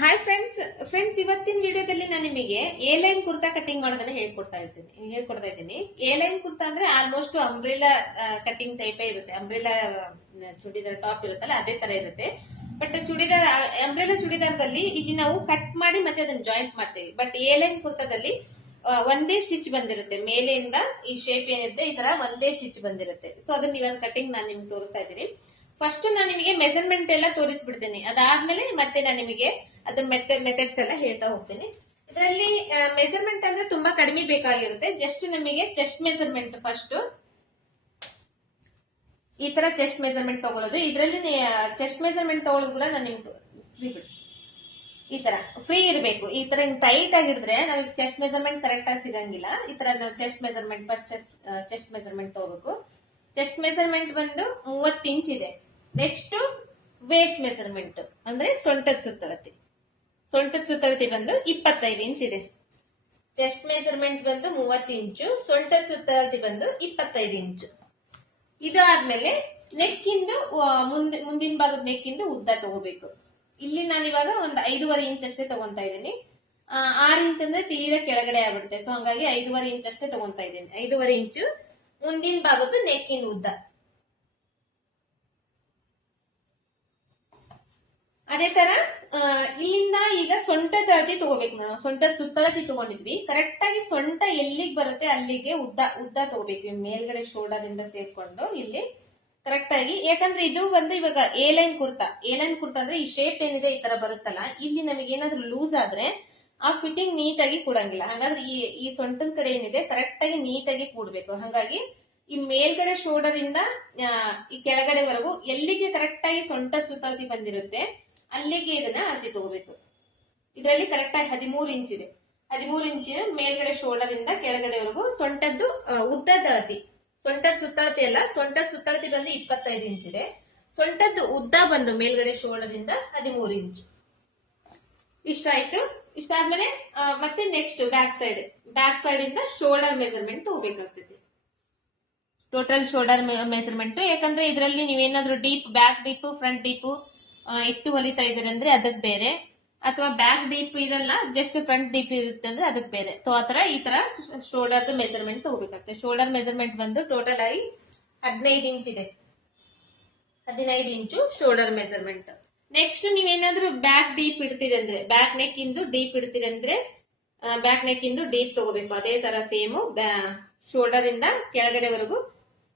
Hi friends ಇವತ್ತಿನ ವಿಡಿಯೋದಲ್ಲಿ ನಾನು ನಿಮಗೆ ಎ ಲೈನ್ ಕುರ್ತಾ ಕಟಿಂಗ್ ಮಾಡೋದನ್ನ ಹೇಳ್ಕೊಡ್ತಾ ಇದ್ದೀನಿ. ಎ ಲೈನ್ ಕುರ್ತಾ ಅಂದ್ರೆ ಆಲ್ಮೋಸ್ಟ್ ಅಂಬ್ರೆಲಾ ಕಟಿಂಗ್ ಟೈಪೇ ಇರುತ್ತೆ. ಅಂಬ್ರೆಲಾ ಚೂಡಿದಾರ್ ಟಾಪ್ ಇರುತ್ತಲ್ಲ ಅದೇ ತರ ಇರುತ್ತೆ. ಬಟ್ ಅಂಬ್ರೆಲಾ ಚೂಡಿದಾರದಲ್ಲಿ ಇಲ್ಲಿ ನಾವು ಕಟ್ ಮಾಡಿ ಮತ್ತೆ ಅದನ್ನ ಜಾಯಿಂಟ್ ಮಾಡ್ತೇವೆ. ಬಟ್ ಎ ಲೈನ್ ಕುರ್ತಾದಲ್ಲಿ ಒಂದೇ ಸ್ಟಿಚ್ ಬಂದಿರುತ್ತೆ. ಮೇಲೆಯಿಂದ ಈ ಶೇಪ್ ಏನಿರುತ್ತೆ ಈ ತರ ಒಂದೇ ಸ್ಟಿಚ್ ಬಂದಿರುತ್ತೆ. ಸೊ ಅದನ್ನ ಇವಾಗ ಕಟಿಂಗ್ ನಾನು ನಿಮ್ಗೆ ತೋರಿಸ್ತಾ ಇದ್ದೀನಿ. ಫಸ್ಟ್ ನಾನು ನಿಮಗೆ ಮೆಜರ್ಮೆಂಟ್ ಎಲ್ಲ ತೋರಿಸ್ಬಿಡ್ತೀನಿ. ಅದಾದ್ಮೇಲೆ ಮತ್ತೆ ನಾನು ನಿಮಗೆ ಅದ್ರ ಮೆಥಡ್ಸ್ ಎಲ್ಲ ಹೇಳ್ತಾ ಹೋಗ್ತೀನಿ. ಇದರಲ್ಲಿ ಮೆಜರ್ಮೆಂಟ್ ಅಂದ್ರೆ ತುಂಬಾ ಕಡಿಮೆ ಬೇಕಾಗಿರುತ್ತೆ. ಜಸ್ಟ್ ನಮಗೆ ಚೆಸ್ಟ್ ಮೆಜರ್ಮೆಂಟ್ ಫಸ್ಟ್ ಈ ತರ ಚೆಸ್ಟ್ ಮೆಜರ್ಮೆಂಟ್ ತಗೊಳ್ಳೋದು. ಇದರಲ್ಲಿ ಚೆಸ್ಟ್ ಮೆಜರ್ಮೆಂಟ್ ತಗೊಳ್ಳೋದು ಕೂಡ ನಾನು ನಿಮ್ಗೆ ಫ್ರೀ ಬಿಡು ಈ ತರ ಫ್ರೀ ಇರಬೇಕು. ಈ ತರ ಟೈಟ್ ಆಗಿಡಿದ್ರೆ ನಮಗೆ ಚೆಸ್ಟ್ ಮೆಜರ್ಮೆಂಟ್ ಕರೆಕ್ಟ್ ಆಗಿ ಸಿಗಂಗಿಲ್ಲ. ಈ ತರ ನಾವು chest measurement first chest measurement ತಗೋಬೇಕು. ಚೆಸ್ಟ್ ಮೆಜರ್ಮೆಂಟ್ ಬಂದು 30 ಇಂಚ್ ಇದೆ. ನೆಕ್ಸ್ಟ್ ವೇಸ್ಟ್ ಮೆಜರ್ಮೆಂಟ್ ಅಂದ್ರೆ ಸೊಂಟದ ಸುತ್ತಳತೆ ಬಂದು 25 ಇಂಚ್ ಇದೆ. ಚೆಸ್ಟ್ ಮೆಜರ್ಮೆಂಟ್ ಬಂದು 30 ಇಂಚು, ಸೊಂಟದ ಸುತ್ತಳತೆ ಬಂದು 25 ಇಂಚು. ಇದಾದ್ಮೇಲೆ ನೆಕ್ಕಿಂದು ಮುಂದಿನ ಭಾಗದ ನೆಕ್ಕಿಂದು ಉದ್ದ ತಗೋಬೇಕು. ಇಲ್ಲಿ ನಾನಿವಾಗ ಒಂದು 5.5 ಇಂಚ್ ಅಷ್ಟೇ ತಗೊಂತಾ ಇದ್ದೀನಿ. 6 ಇಂಚ್ ಅಂದ್ರೆ ತೀರಾ ಕೆಳಗಡೆ ಆಗ್ಬಿಡುತ್ತೆ. ಸೊ ಹಂಗಾಗಿ 5.5 ಇಂಚ್ ಅಷ್ಟೇ ತಗೊಂತಾ ಇದ್ದೀನಿ. 5.5 ಇಂಚು ಮುಂದಿನ ಭಾಗದ್ದು ನೆಕ್ಕಿನ ಉದ್ದ. ಅದೇ ತರ ಇಲ್ಲಿಂದ ಈಗ ಸೊಂಟದ ಅಳತೆ ತಗೋಬೇಕು. ನಾವು ಸೊಂಟದ ಸುತ್ತಳತೆ ತಗೊಂಡಿದ್ವಿ. ಕರೆಕ್ಟ್ ಆಗಿ ಸೊಂಟ ಎಲ್ಲಿಗೆ ಬರುತ್ತೆ ಅಲ್ಲಿಗೆ ಉದ್ದ ತಗೋಬೇಕು. ಮೇಲ್ಗಡೆ ಶೋಲ್ಡರ್ ಇಂದ ಸೇರ್ಕೊಂಡು ಇಲ್ಲಿ ಕರೆಕ್ಟ್ ಆಗಿ, ಯಾಕಂದ್ರೆ ಇದು ಬಂದು ಇವಾಗ ಎ ಲೈನ್ ಕುರ್ತಾ ಅಂದ್ರೆ ಈ ಶೇಪ್ ಏನಿದೆ ಈ ತರ ಬರುತ್ತಲ್ಲ, ಇಲ್ಲಿ ನಮಗೆ ಏನಾದ್ರು ಲೂಸ್ ಆದ್ರೆ ಆ ಫಿಟ್ಟಿಂಗ್ ನೀಟಾಗಿ ಕೂಡಂಗಿಲ್ಲ. ಹಾಗಾದ್ರೆ ಈ ಸೊಂಟದ ಕಡೆ ಏನಿದೆ ಕರೆಕ್ಟ್ ಆಗಿ ನೀಟಾಗಿ ಕೂಡ್ಬೇಕು. ಹಾಗಾಗಿ ಈ ಮೇಲ್ಗಡೆ ಶೋಲ್ಡರ್ ಇಂದ ಈ ಕೆಳಗಡೆವರೆಗೂ ಎಲ್ಲಿಗೆ ಕರೆಕ್ಟ್ ಆಗಿ ಸೊಂಟದ ಸುತ್ತಳತೆ ಬಂದಿರುತ್ತೆ ಅಲ್ಲಿಗೆ ಇದನ್ನ ಅಳತೆ ತಗೋಬೇಕು. ಇದರಲ್ಲಿ ಕರೆಕ್ಟ್ ಆಗಿ 13 ಇಂಚ್ ಇದೆ. 13 ಇಂಚ್ ಮೇಲ್ಗಡೆ ಶೋಲ್ಡರ್ ಇಂದ ಕೆಳಗಡೆವರೆಗೂ ಸೊಂಟದ್ದು ಉದ್ದದ ಅಳತೆ. ಸೊಂಟದ ಸುತ್ತಳತೆ ಅಲ್ಲ, ಸೊಂಟದ ಸುತ್ತಳತೆ ಬಂದು 25 ಇಂಚ್ ಇದೆ. ಸೊಂಟದ್ದು ಉದ್ದ ಬಂದು ಮೇಲ್ಗಡೆ ಶೋಲ್ಡರ್ ಇಂದ 13 ಇಂಚ್. ಇಷ್ಟ ಆಯ್ತು. ಇಷ್ಟಾದ್ಮೇಲೆ ಮತ್ತೆ ನೆಕ್ಸ್ಟ್ ಬ್ಯಾಕ್ ಸೈಡ್ ಇಂದ ಶೋಲ್ಡರ್ ಮೆಜರ್ಮೆಂಟ್ ತಗೋಬೇಕಾಗ್ತದೆ. Total shoulder measurement. ಯಾಕಂದ್ರೆ ಇದರಲ್ಲಿ ನೀವೇನಾದ್ರೂ ಬ್ಯಾಕ್ ಡೀಪ್ ಫ್ರಂಟ್ ಡೀಪ್ ಇಟ್ಟು ಹೊಲಿತಾ ಇದ್ದೀರಿ ಅಂದ್ರೆ ಅದಕ್ಕೆ ಬೇರೆ, ಅಥವಾ ಬ್ಯಾಕ್ ಡೀಪ್ ಇರಲ್ಲ ಜಸ್ಟ್ ಫ್ರಂಟ್ ಡೀಪ್ ಇರುತ್ತೆ ಅಂದ್ರೆ ಅದಕ್ಕೆ ಬೇರೆ. ಈ ತರ ಶೋಲ್ಡರ್ ಮೆಜರ್ಮೆಂಟ್ ತಗೋಬೇಕಾಗ್ತದೆ. ಶೋಲ್ಡರ್ ಮೆಜರ್ಮೆಂಟ್ ಬಂದು ಟೋಟಲ್ ಆಗಿ 15 ಇಂಚ್ ಇದೆ. 15 ಇಂಚು ಶೋಲ್ಡರ್ ಮೆಜರ್ಮೆಂಟ್. ನೆಕ್ಸ್ಟ್ ನೀವೇನಾದ್ರೂ ಬ್ಯಾಕ್ ಡೀಪ್ ಇಡ್ತೀರಿ ಅಂದ್ರೆ ಬ್ಯಾಕ್ ನೆಕ್ ಇಂದು ಡೀಪ್ ಇಡ್ತೀರಿ ಅಂದ್ರೆ ಬ್ಯಾಕ್ ನೆಕ್ ಇಂದು ಡೀಪ್ ತಗೋಬೇಕು. ಅದೇ ತರ ಸೇಮ್ ಶೋಲ್ಡರ್ ಇಂದ ಕೆಳಗಡೆವರೆಗೂ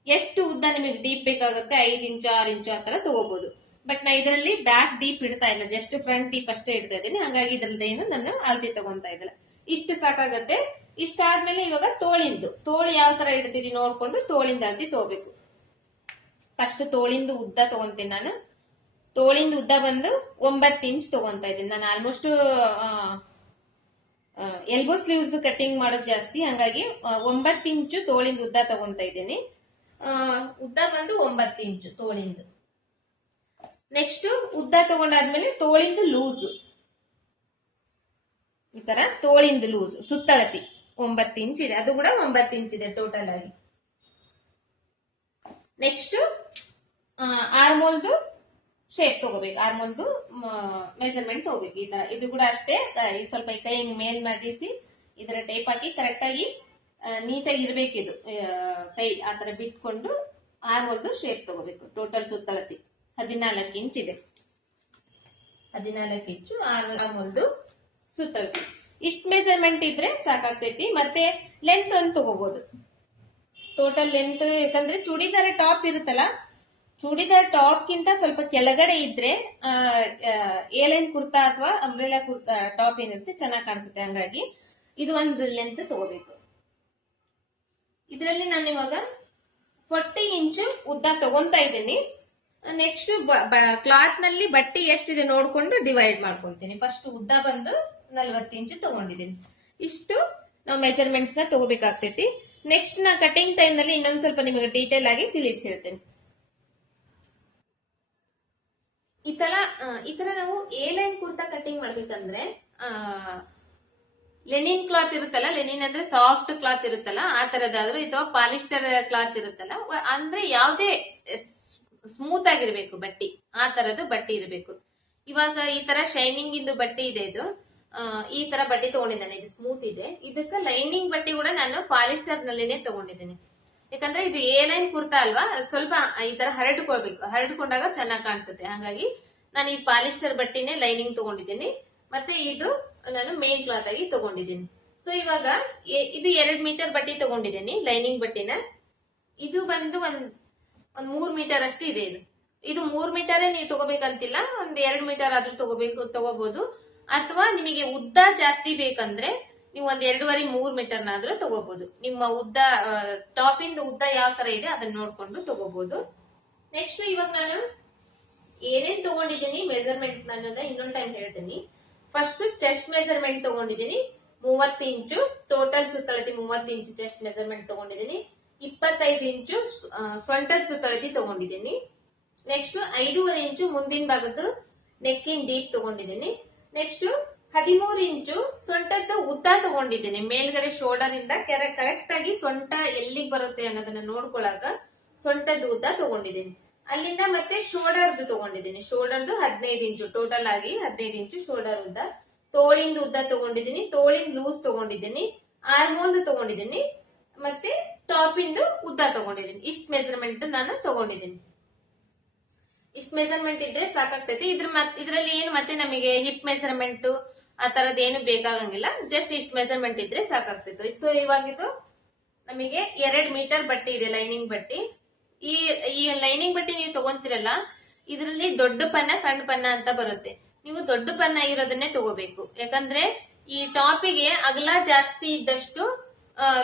ಎಷ್ಟು ಉದ್ದ ನಿಮಗೆ ಡೀಪ್ ಬೇಕಾಗುತ್ತೆ 5 ಇಂಚು 6 ಇಂಚು ಆ ತರ ತಗೋಬಹುದು. ಬಟ್ ನಾ ಇದರಲ್ಲಿ ಬ್ಯಾಕ್ ಡೀಪ್ ಇಡ್ತಾ ಇಲ್ಲ, ಜಸ್ಟ್ ಫ್ರಂಟ್ ಡೀಪ್ ಅಷ್ಟೇ ಇಡ್ತಾ ಇದ್ದೀನಿ. ಹಾಗಾಗಿ ಇದ್ರದ್ದೇನು ನಾನು ಅಳತೆ ತಗೊಂತಾ ಇದ್ದಲ್ಲ. ಇಷ್ಟು ಸಾಕಾಗತ್ತೆ. ಇಷ್ಟಾದ್ಮೇಲೆ ಇವಾಗ ತೋಳು ಯಾವ ತರ ಇಡ್ತೀರಿ ನೋಡ್ಕೊಂಡು ತೋಳಿಂದ ಅಳತೆ ತಗೋಬೇಕು. ಫಸ್ಟ್ ತೋಳಿಂದ ಉದ್ದ ತಗೊಂತೀನಿ ನಾನು. ತೋಳಿಂದ ಉದ್ದ ಬಂದು 9 ಇಂಚ್ ತಗೊಂತಾ ಇದ್ದೀನಿ. ನಾನು ಆಲ್ಮೋಸ್ಟ್ ಎಲ್ಬೋ ಸ್ಲೀವ್ಸ್ ಕಟಿಂಗ್ ಮಾಡೋದು ಜಾಸ್ತಿ, ಹಾಗಾಗಿ 9 ಇಂಚು ತೋಳಿಂದ ಉದ್ದ ತಗೊಂತಾ ಇದ್ದೀನಿ. ಉದ್ದ ಬಂದು 9 ಇಂಚು ತೋಳಿಂದ. ನೆಕ್ಸ್ಟ್ ಉದ್ದ ತಗೊಂಡಾದ್ಮೇಲೆ ತೋಳಿಂದ ಲೂಸ್, ಈ ತರ ತೋಳಿಂದ ಲೂಸ್ ಸುತ್ತಳತೆ 9 ಇಂಚ್ ಇದೆ. ಅದು ಕೂಡ 9 ಇಂಚ್ ಇದೆ ಟೋಟಲ್ ಆಗಿ. ನೆಕ್ಸ್ಟ್ ಆರ್ಮೋಲ್ದು ಶೇಪ್ ತಗೋಬೇಕು. ಆರ್ಮೋಲ್ದು ಮೆಜರ್ಮೆಂಟ್ ತಗೋಬೇಕು. ಈ ತರ ಇದು ಕೂಡ ಅಷ್ಟೇ. ಸ್ವಲ್ಪ ಕೈ ಮೇಲ್ ಮಾಡಿಸಿ ಇದರ ಟೈಪ್ ಹಾಕಿ ಕರೆಕ್ಟ್ ಆಗಿ ನೀಟಾಗಿ ಇರ್ಬೇಕಿದು. ಕೈ ಆ ತರ ಬಿಟ್ಕೊಂಡು ಆರ್ಮೋಲ್ದು ಶೇಪ್ ತಗೋಬೇಕು. ಟೋಟಲ್ ಸುತ್ತಳತೆ 14 ಇಂಚ್ ಇದೆ. 14 ಇಂಚು ಆರ್ಮೋಲ್ದು ಸುತ್ತಳತೆ. ಇಷ್ಟ ಮೆಜರ್ಮೆಂಟ್ ಇದ್ರೆ ಸಾಕಾಗ್ತೈತಿ. ಮತ್ತೆ ಲೆಂತ್ ಒಂದು ತಗೋಬಹುದು. ಟೋಟಲ್ ಲೆಂತ್, ಯಾಕಂದ್ರೆ ಚೂಡಿದಾರ ಟಾಪ್ ಇರುತ್ತಲ್ಲ, ಚೂಡಿದಾರ್ ಟಾಪ್ ಗಿಂತ ಸ್ವಲ್ಪ ಕೆಳಗಡೆ ಇದ್ರೆ ಎ ಲೈನ್ ಕುರ್ತಾ ಅಥವಾ ಅಂಬ್ರೆಲಾ ಕುರ್ತಾ ಟಾಪ್ ಏನಿರುತ್ತೆ ಚೆನ್ನಾಗಿ ಕಾಣಿಸುತ್ತೆ. ಹಂಗಾಗಿ ಇದು ಒಂದು ಲೆಂತ್ ತಗೋಬೇಕು. ಇದರಲ್ಲಿ ನಾನು ಇವಾಗ 40 ಇಂಚು ಉದ್ದ ತಗೊಂತಾ ಇದ್ದೀನಿ. ನೆಕ್ಸ್ಟ್ ಕ್ಲಾತ್ ನಲ್ಲಿ ಬಟ್ಟೆ ಎಷ್ಟಿದೆ ನೋಡ್ಕೊಂಡು ಡಿವೈಡ್ ಮಾಡ್ಕೊಳ್ತೀನಿ. ಫಸ್ಟ್ ಉದ್ದ ಬಂದು 40 ಇಂಚು ತಗೊಂಡಿದ್ದೀನಿ. ಇಷ್ಟು ನಾವು ಮೆಜರ್ಮೆಂಟ್ಸ್ ನ ತಗೋಬೇಕಾಗ್ತೈತಿ. ನೆಕ್ಸ್ಟ್ ನಾ ಕಟಿಂಗ್ ಟೈಮ್ ನಲ್ಲಿ ಇನ್ನೊಂದ್ ಸ್ವಲ್ಪ ನಿಮಗೆ ಡೀಟೇಲ್ ಆಗಿ ತಿಳಿಸಿ ಹೇಳ್ತೇನೆ. ಈ ತರ ನಾವು ಎ ಲೈನ್ ಕುರ್ತಾ ಕಟಿಂಗ್ ಮಾಡ್ಬೇಕಂದ್ರೆ ಲೆನಿನ್ ಕ್ಲಾತ್ ಇರುತ್ತಲ್ಲ, ಲೆನಿನ್ ಅಂದ್ರೆ ಸಾಫ್ಟ್ ಕ್ಲಾತ್ ಇರುತ್ತಲ್ಲ ಆ ತರದಾದ್ರೂ, ಅಥವಾ ಪಾಲಿಸ್ಟರ್ ಕ್ಲಾತ್ ಇರುತ್ತಲ್ಲ, ಅಂದ್ರೆ ಯಾವುದೇ ಸ್ಮೂತ್ ಆಗಿರ್ಬೇಕು ಬಟ್ಟಿ, ಆ ತರದ್ದು ಬಟ್ಟೆ ಇರಬೇಕು. ಇವಾಗ ಈ ತರ ಶೈನಿಂಗ್ ಇಂದು ಬಟ್ಟೆ ಇದೆ ಇದು. ಈ ತರ ಬಟ್ಟೆ ತಗೊಂಡಿದ್ದೇನೆ, ಇದು ಸ್ಮೂತ್ ಇದೆ. ಇದಕ್ಕೆ ಲೈನಿಂಗ್ ಬಟ್ಟೆ ಕೂಡ ನಾನು ಪಾಲಿಸ್ಟರ್ ನಲ್ಲಿನೇ ತಗೊಂಡಿದ್ದೇನೆ. ಯಾಕಂದ್ರೆ ಇದು ಎ ಲೈನ್ ಕುರ್ತಾ ಅಲ್ವಾ, ಸ್ವಲ್ಪ ಈ ತರ ಹರಡ್ಕೊಳ್ಬೇಕು, ಹರಡ್ಕೊಂಡಾಗ ಚೆನ್ನಾಗಿ ಕಾಣಿಸುತ್ತೆ. ಹಾಗಾಗಿ ನಾನು ಈ ಪಾಲಿಸ್ಟರ್ ಬಟ್ಟೆನೆ ಲೈನಿಂಗ್ ತಗೊಂಡಿದ್ದೀನಿ. ಮತ್ತೆ ಇದು ನಾನು ಮೇನ್ ಕ್ಲಾತ್ ಆಗಿ ತಗೊಂಡಿದ್ದೀನಿ. ಸೊ ಇವಾಗ ಇದು 2 ಮೀಟರ್ ಬಟ್ಟೆ ತಗೊಂಡಿದ್ದೀನಿ ಲೈನಿಂಗ್ ಬಟ್ಟೆನ. ಇದು ಬಂದು ಒಂದ್ 3 ಮೀಟರ್ ಅಷ್ಟೇ ಇದೆ. ಇದು 3 ಮೀಟರೇ ನೀವು ತಗೋಬೇಕಂತಿಲ್ಲ, 2 ಮೀಟರ್ ಆದ್ರೂ ತಗೋಬಹುದು. ಅಥವಾ ನಿಮಗೆ ಉದ್ದ ಜಾಸ್ತಿ ಬೇಕಂದ್ರೆ ನೀವು 2.5-3 ಮೀಟರ್ನಾದ್ರೂ ತಗೋಬಹುದು. ನಿಮ್ಮ ಉದ್ದ ಟಾಪ್ ಇಂದ ಉದ್ದ ಯಾವ ತರ ಇದೆ ಅದನ್ನ ನೋಡ್ಕೊಂಡು ತಗೋಬಹುದು. ನೆಕ್ಸ್ಟ್ ಇವಾಗ ನಾನು ಏನೇನ್ ತಗೊಂಡಿದ್ದೀನಿ ಮೆಜರ್ಮೆಂಟ್ ನಾನು ಇನ್ನೊಂದ್ ಟೈಮ್ ಹೇಳ್ತೀನಿ. ಫಸ್ಟ್ ಚೆಸ್ಟ್ ಮೆಜರ್ಮೆಂಟ್ ತಗೊಂಡಿದ್ದೀನಿ 30 ಇಂಚು, ಟೋಟಲ್ ಸುತ್ತಳತೆ 30 ಇಂಚು ಚೆಸ್ಟ್ ಮೆಜರ್ಮೆಂಟ್ ತಗೊಂಡಿದ್ದೀನಿ. 25 ಇಂಚು ಫ್ರಂಟಲ್ ಸುತ್ತಳತೆ ತಗೊಂಡಿದ್ದೀನಿ. ನೆಕ್ಸ್ಟ್ 5.5 ಇಂಚು ಮುಂದಿನ ಭಾಗದ್ದು ನೆಕ್ ಇನ್ ಡೀಪ್ ತಗೊಂಡಿದ್ದೀನಿ. ನೆಕ್ಸ್ಟ್ 13 ಇಂಚು ಸೊಂಟದ ಉದ್ದ ತಗೊಂಡಿದ್ದೀನಿ. ಮೇಲ್ಗಡೆ ಶೋಲ್ಡರ್ ಇಂದ ಕರೆಕ್ಟ್ ಆಗಿ ಸೊಂಟ ಎಲ್ಲಿಗೆ ಬರುತ್ತೆ ಅನ್ನೋದನ್ನ ನೋಡ್ಕೊಳಕ ಸೊಂಟದ ಉದ್ದ ತಗೊಂಡಿದ್ದೀನಿ. ಅಲ್ಲಿಂದ ಮತ್ತೆ ಶೋಲ್ಡರ್ದು ತಗೊಂಡಿದ್ದೀನಿ. ಶೋಲ್ಡರ್ದು 15 ಇಂಚು, ಟೋಟಲ್ ಆಗಿ 15 ಇಂಚು ಶೋಲ್ಡರ್ ಉದ್ದ. ತೋಳಿಂದ ಉದ್ದ ತಗೊಂಡಿದ್ದೀನಿ, ತೋಳಿಂದ ಲೂಸ್ ತಗೊಂಡಿದ್ದೀನಿ, ಆರ್ಮೋಲ್ ತಗೊಂಡಿದ್ದೀನಿ, ಮತ್ತೆ ಟಾಪ್ ಇಂದು ಉದ್ದ ತಗೊಂಡಿದ್ದೀನಿ. ಇಷ್ಟ ಮೆಜರ್ಮೆಂಟ್ ನಾನು ತಗೊಂಡಿದ್ದೀನಿ. ಇಷ್ಟ ಮೆಜರ್ಮೆಂಟ್ ಇದ್ರೆ ಸಾಕಾಗ್ತೈತಿ. ಇದ್ರಲ್ಲಿ ಏನು ಮತ್ತೆ ನಮಗೆ ಹಿಪ್ ಮೆಜರ್ಮೆಂಟ್ ಆ ತರದ್ ಏನು ಬೇಕಾಗಂಗಿಲ್ಲ, ಜಸ್ಟ್ ಇಷ್ಟ ಮೆಜರ್ಮೆಂಟ್ ಇದ್ರೆ ಸಾಕಾಗ್ತಿತ್ತು. ಸೊ ಇವಾಗ ಇದು ನಮಗೆ 2 ಮೀಟರ್ ಬಟ್ಟೆ ಇದೆ ಲೈನಿಂಗ್ ಬಟ್ಟೆ. ಈ ಲೈನಿಂಗ್ ಬಟ್ಟೆ ನೀವು ತಗೊಂತಿರಲ್ಲ, ಇದರಲ್ಲಿ ದೊಡ್ಡ ಪನ್ನ ಸಣ್ಣ ಪನ್ನ ಅಂತ ಬರುತ್ತೆ. ನೀವು ದೊಡ್ಡ ಪನ್ನ ಇರೋದನ್ನೇ ತಗೋಬೇಕು. ಯಾಕಂದ್ರೆ ಈ ಟಾಪಿಗೆ ಅಗಲ ಜಾಸ್ತಿ ಇದ್ದಷ್ಟು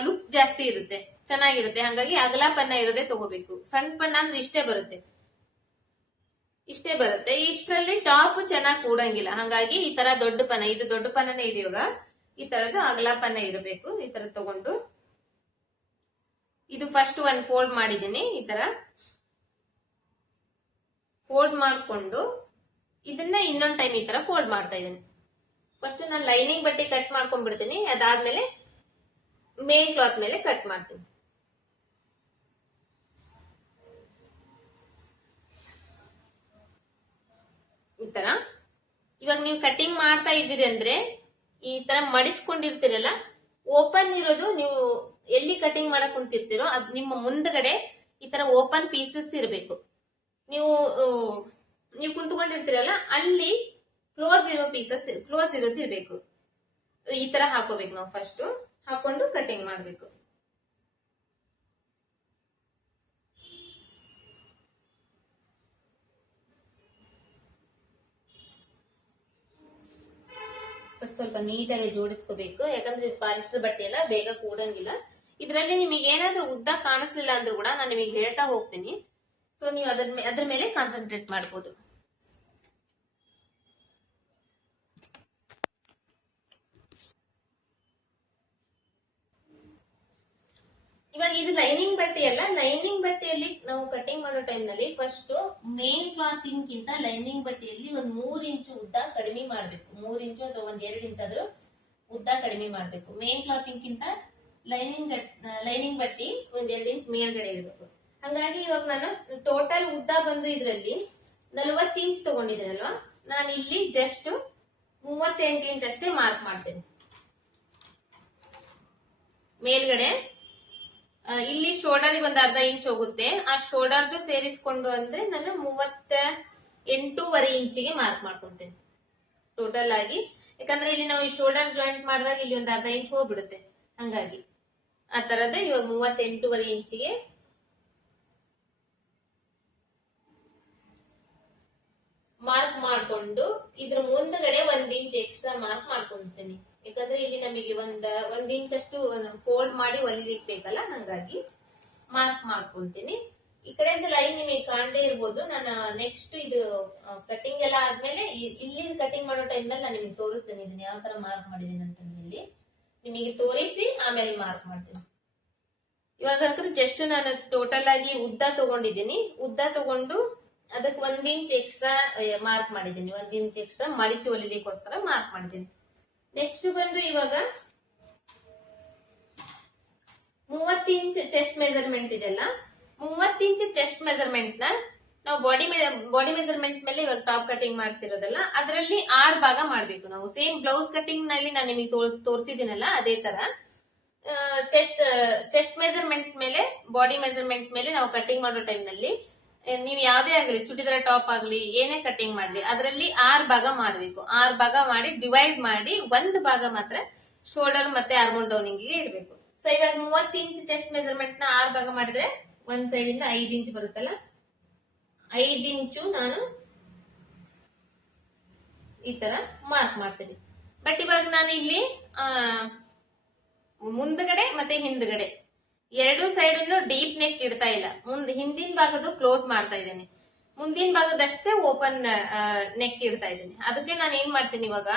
ಲುಕ್ ಜಾಸ್ತಿ ಇರುತ್ತೆ, ಚೆನ್ನಾಗಿರುತ್ತೆ. ಹಾಗಾಗಿ ಅಗಲ ಪನ್ನ ಇರೋದೇ ತಗೋಬೇಕು. ಸಣ್ಣ ಪನ್ನ ಅಂದ್ರೆ ಇಷ್ಟೇ ಬರುತ್ತೆ. ಇಷ್ಟರಲ್ಲಿ ಟಾಪ್ ಚೆನ್ನಾಗಿ ಕೂಡಂಗಿಲ್ಲ. ಹಾಗಾಗಿ ಈ ತರ ದೊಡ್ಡ ಪನ್ನ, ಇದು ದೊಡ್ಡ ಪನ್ನನೇ ಇದೆ. ಇವಾಗ ಈ ತರದ್ದು ಅಗಲ ಪನ್ನ ಇರಬೇಕು. ಈ ತರ ತಗೊಂಡು ಇದು ಫಸ್ಟ್ ಒಂದು ಫೋಲ್ಡ್ ಮಾಡಿದ್ದೀನಿ. ಈ ತರ ಫೋಲ್ಡ್ ಮಾಡ್ಕೊಂಡು ಇದನ್ನ ಇನ್ನೊಂದ್ ಟೈಮ್ ಈ ತರ ಫೋಲ್ಡ್ ಮಾಡ್ತಾ ಇದ್ದೀನಿ. ಫಸ್ಟ್ ನಾನು ಲೈನಿಂಗ್ ಬಟ್ಟೆ ಕಟ್ ಮಾಡ್ಕೊಂಡ್ಬಿಡ್ತೀನಿ. ಅದಾದ್ಮೇಲೆ ಮೇನ್ ಕ್ಲಾತ್ ಮೇಲೆ ಕಟ್ ಮಾಡ್ತೀನಿ. ಈ ತರ ಇವಾಗ ನೀವು ಕಟಿಂಗ್ ಮಾಡ್ತಾ ಇದ್ದೀರಿ ಅಂದ್ರೆ ಈ ತರ ಮಡಿಚ್ಕೊಂಡಿರ್ತೀರಲ್ಲ, ಓಪನ್ ಇರೋದು ನೀವು ಎಲ್ಲಿ ಕಟಿಂಗ್ ಮಾಡಕ್ ಕುಂತಿರ್ತೀರೋ ಅದು ನಿಮ್ಮ ಮುಂದ್ಗಡೆ ಈ ತರ ಓಪನ್ ಪೀಸಸ್ ಇರಬೇಕು. ನೀವು ಕುಂತ್ಕೊಂಡಿರ್ತೀರಲ್ಲ ಅಲ್ಲಿ ಕ್ಲೋಸ್ ಇರೋದು ಇರಬೇಕು. ಈ ತರ ಹಾಕೋಬೇಕು. ನಾವು ಫಸ್ಟ್ ಹಾಕೊಂಡು ಕಟಿಂಗ್ ಮಾಡ್ಬೇಕು. ಸ್ವಲ್ಪ ನೀಟಾಗಿ ಜೋಡಿಸ್ಕೋಬೇಕು. ಯಾಕಂದ್ರೆ ಇದು ಪಾಲಿಸ್ಟರ್ ಬಟ್ಟೆ ಎಲ್ಲ ಬೇಗ ಕೂಡಂಗಿಲ್ಲ. ಇದ್ರಲ್ಲಿ ನಿಮಗೆ ಏನಾದ್ರೂ ಉದ್ದ ಕಾಣಿಸ್ಲಿಲ್ಲ ಅಂದ್ರೂ ಕೂಡ ನಾನು ನಿಮಗೆ ಹೇಳ್ತಾ ಹೋಗ್ತೀನಿ. ಸೊ ನೀವು ಅದ್ರ ಮೇಲೆ ಕಾನ್ಸಂಟ್ರೇಟ್ ಮಾಡ್ಬೋದು. ಇವಾಗ ಇದು ಲೈನಿಂಗ್ ಬಟ್ಟೆ ಅಲ್ಲ, ಲೈನಿಂಗ್ ಬಟ್ಟೆಯಲ್ಲಿ ನಾವು ಕಟಿಂಗ್ ಮಾಡೋ ಟೈಮ್ ನಲ್ಲಿ ಫಸ್ಟ್ ಮೇನ್ ಕ್ಲಾತಿಂಗ್ ಗಿಂತ ಲೈನಿಂಗ್ ಬಟ್ಟೆಯಲ್ಲಿ 3 ಇಂಚು ಉದ್ದ ಕಡಿಮೆ ಮಾಡ್ಬೇಕು. 3 ಇಂಚು ಅಥವಾ 2 ಇಂಚ್ ಆದ್ರೂ ಉದ್ದ ಕಡಿಮೆ ಮಾಡ್ಬೇಕು. ಮೇನ್ ಕ್ಲಾತಿಂಗ್ ಗಿಂತ ಲೈನಿಂಗ್ ಬಟ್ಟೆ 2 ಇಂಚ್ ಮೇಲ್ಗಡೆ ಇರಬೇಕು. ಹಂಗಾಗಿ ಇವಾಗ ನಾನು ಟೋಟಲ್ ಉದ್ದ ಬಂದು ಇದರಲ್ಲಿ 40 ಇಂಚ್ ತಗೊಂಡಿದ್ದೇನಲ್ವಾ, ನಾನು ಇಲ್ಲಿ ಜಸ್ಟ್ 38 ಇಂಚ್ ಅಷ್ಟೇ ಮಾರ್ಕ್ ಮಾಡ್ತೇನೆ. ಮೇಲ್ಗಡೆ ಇಲ್ಲಿ ಶೋಲ್ಡರ್ ಒಂದು ಅರ್ಧ ಇಂಚ್ ಹೋಗುತ್ತೆ. ಆ ಶೋಲ್ಡರ್ದು ಸೇರಿಸ್ಕೊಂಡು ಅಂದ್ರೆ ನಾನು 38.5 ಇಂಚಿಗೆ ಮಾರ್ಕ್ ಮಾಡ್ಕೊಂತೇನೆ ಟೋಟಲ್ ಆಗಿ. ಯಾಕಂದ್ರೆ ಇಲ್ಲಿ ನಾವು ಈ ಶೋಲ್ಡರ್ ಜಾಯಿಂಟ್ ಮಾಡುವಾಗ ಇಲ್ಲಿ ಒಂದು ಅರ್ಧ ಇಂಚ್ ಹೋಗ್ಬಿಡುತ್ತೆ. ಹಂಗಾಗಿ ಆ ತರದೇ ಇವಾಗ 38.5 ಇಂಚಿಗೆ ಮಾರ್ಕ್ ಮಾಡ್ಕೊಂಡು ಇದ್ರ ಮುಂದ್ಗಡೆ 1 ಇಂಚ್ ಎಕ್ಸ್ಟ್ರಾ ಮಾರ್ಕ್ ಮಾಡ್ಕೊಂತೇನೆ. ಯಾಕಂದ್ರೆ ಇಲ್ಲಿ ನಮಗೆ ಒಂದ್ ಇಂಚ್ ಅಷ್ಟು ಫೋಲ್ಡ್ ಮಾಡಿ ಹೊಲಿಲಿಕ್ಕೆ ಬೇಕಲ್ಲ, ಹಂಗಾಗಿ ಮಾರ್ಕ್ ಮಾಡ್ಕೊಂತೀನಿ. ಈ ಕಡೆ ಲೈನ್ ನಿಮಗೆ ಕಾಣದೇ ಇರ್ಬೋದು. ನಾನು ನೆಕ್ಸ್ಟ್ ಇದು ಕಟಿಂಗ್ ಎಲ್ಲ ಆದ್ಮೇಲೆ ಇಲ್ಲಿ ಕಟಿಂಗ್ ಮಾಡೋ ಟೈಮ್ ನಲ್ಲಿ ನಾನು ನಿಮಗೆ ತೋರಿಸ್ತೇನೆ ಇದನ್ನ ಯಾವ ತರ ಮಾರ್ಕ್ ಮಾಡಿದೀನಿ ಅಂತ. ಇಲ್ಲಿ ನಿಮಗೆ ತೋರಿಸಿ ಆಮೇಲೆ ಮಾರ್ಕ್ ಮಾಡ್ತೀನಿ. ಇವಾಗ ಜಸ್ಟ್ ನಾನು ಟೋಟಲ್ ಆಗಿ ಉದ್ದ ತಗೊಂಡಿದ್ದೀನಿ. ಉದ್ದ ತಗೊಂಡು ಅದಕ್ಕೆ 1 ಇಂಚ್ ಎಕ್ಸ್ಟ್ರಾ ಮಾರ್ಕ್ ಮಾಡಿದ್ದೀನಿ. 1 ಇಂಚ್ ಎಕ್ಸ್ಟ್ರಾ ಮಡಿಚು ಹೊಲಿಲಿಕ್ಕೋಸ್ಕರ ಮಾರ್ಕ್ ಮಾಡಿದ್ದೀನಿ. ನೆಕ್ಸ್ಟ್ ಬಂದು ಇವಾಗ 30 ಇಂಚ್ ಚೆಸ್ಟ್ ಮೆಜರ್ಮೆಂಟ್ ಇದೆಲ್ಲ, 30 ಇಂಚ್ ಚೆಸ್ಟ್ ಮೆಜರ್ಮೆಂಟ್ ನ ನಾವು ಬಾಡಿ ಮೆಜರ್ಮೆಂಟ್ ಮೇಲೆ ಇವಾಗ ಟಾಪ್ ಕಟಿಂಗ್ ಮಾಡ್ತಿರೋದಲ್ಲ, ಅದರಲ್ಲಿ 6 ಭಾಗ ಮಾಡ್ಬೇಕು ನಾವು. ಸೇಮ್ ಬ್ಲೌಸ್ ಕಟಿಂಗ್ ನಲ್ಲಿ ನಾನು ನಿಮಗೆ ತೋರಿಸಿದಿನಲ್ಲ ಅದೇ ತರ ಚೆಸ್ಟ್ ಮೆಜರ್ಮೆಂಟ್ ಮೇಲೆ ಬಾಡಿ ಮೆಜರ್ಮೆಂಟ್ ಮೇಲೆ ನಾವು ಕಟಿಂಗ್ ಮಾಡೋ ಟೈಮ್ ನಲ್ಲಿ ನೀವು ಯಾವ್ದೇ ಆಗ್ಲಿ ಚುಡಿದಾರ ಟಾಪ್ ಆಗ್ಲಿ ಏನೇ ಕಟಿಂಗ್ ಮಾಡ್ಲಿ ಅದರಲ್ಲಿ 6 ಭಾಗ ಮಾಡ್ಬೇಕು. 6 ಭಾಗ ಮಾಡಿ ಡಿವೈಡ್ ಮಾಡಿ 1 ಭಾಗ ಮಾತ್ರ ಶೋಲ್ಡರ್ ಮತ್ತೆ ಆರ್ಮೋಲ್ ಡೌನಿಂಗ್ ಗೆ ಇರಬೇಕು. ಸೊ ಇವಾಗ 30 ಇಂಚ್ ಚೆಸ್ಟ್ ಮೆಜರ್ಮೆಂಟ್ ನ 6 ಭಾಗ ಮಾಡಿದ್ರೆ ಒಂದ್ ಸೈಡ್ ಇಂದ 5 ಇಂಚ್ ಬರುತ್ತಲ್ಲ, 5 ಇಂಚು ನಾನು ಈ ತರ ಮಾರ್ಕ್ ಮಾಡ್ತೀನಿ. ಬಟ್ ಇವಾಗ ನಾನು ಇಲ್ಲಿ ಮುಂದ್ಗಡೆ ಮತ್ತೆ ಹಿಂದ್ಗಡೆ ಎರಡು ಸೈಡ್ ಡೀಪ್ ನೆಕ್ ಇಡ್ತಾ ಇಲ್ಲ. ಹಿಂದಿನ ಭಾಗದ್ದು ಕ್ಲೋಸ್ ಮಾಡ್ತಾ ಇದ್ದೇನೆ, ಮುಂದಿನ ಭಾಗದಷ್ಟೇ ಓಪನ್ ನೆಕ್ ಇಡ್ತಾ ಇದ್ದೀನಿ. ಅದಕ್ಕೆ ನಾನು ಏನ್ ಮಾಡ್ತೀನಿ ಇವಾಗ,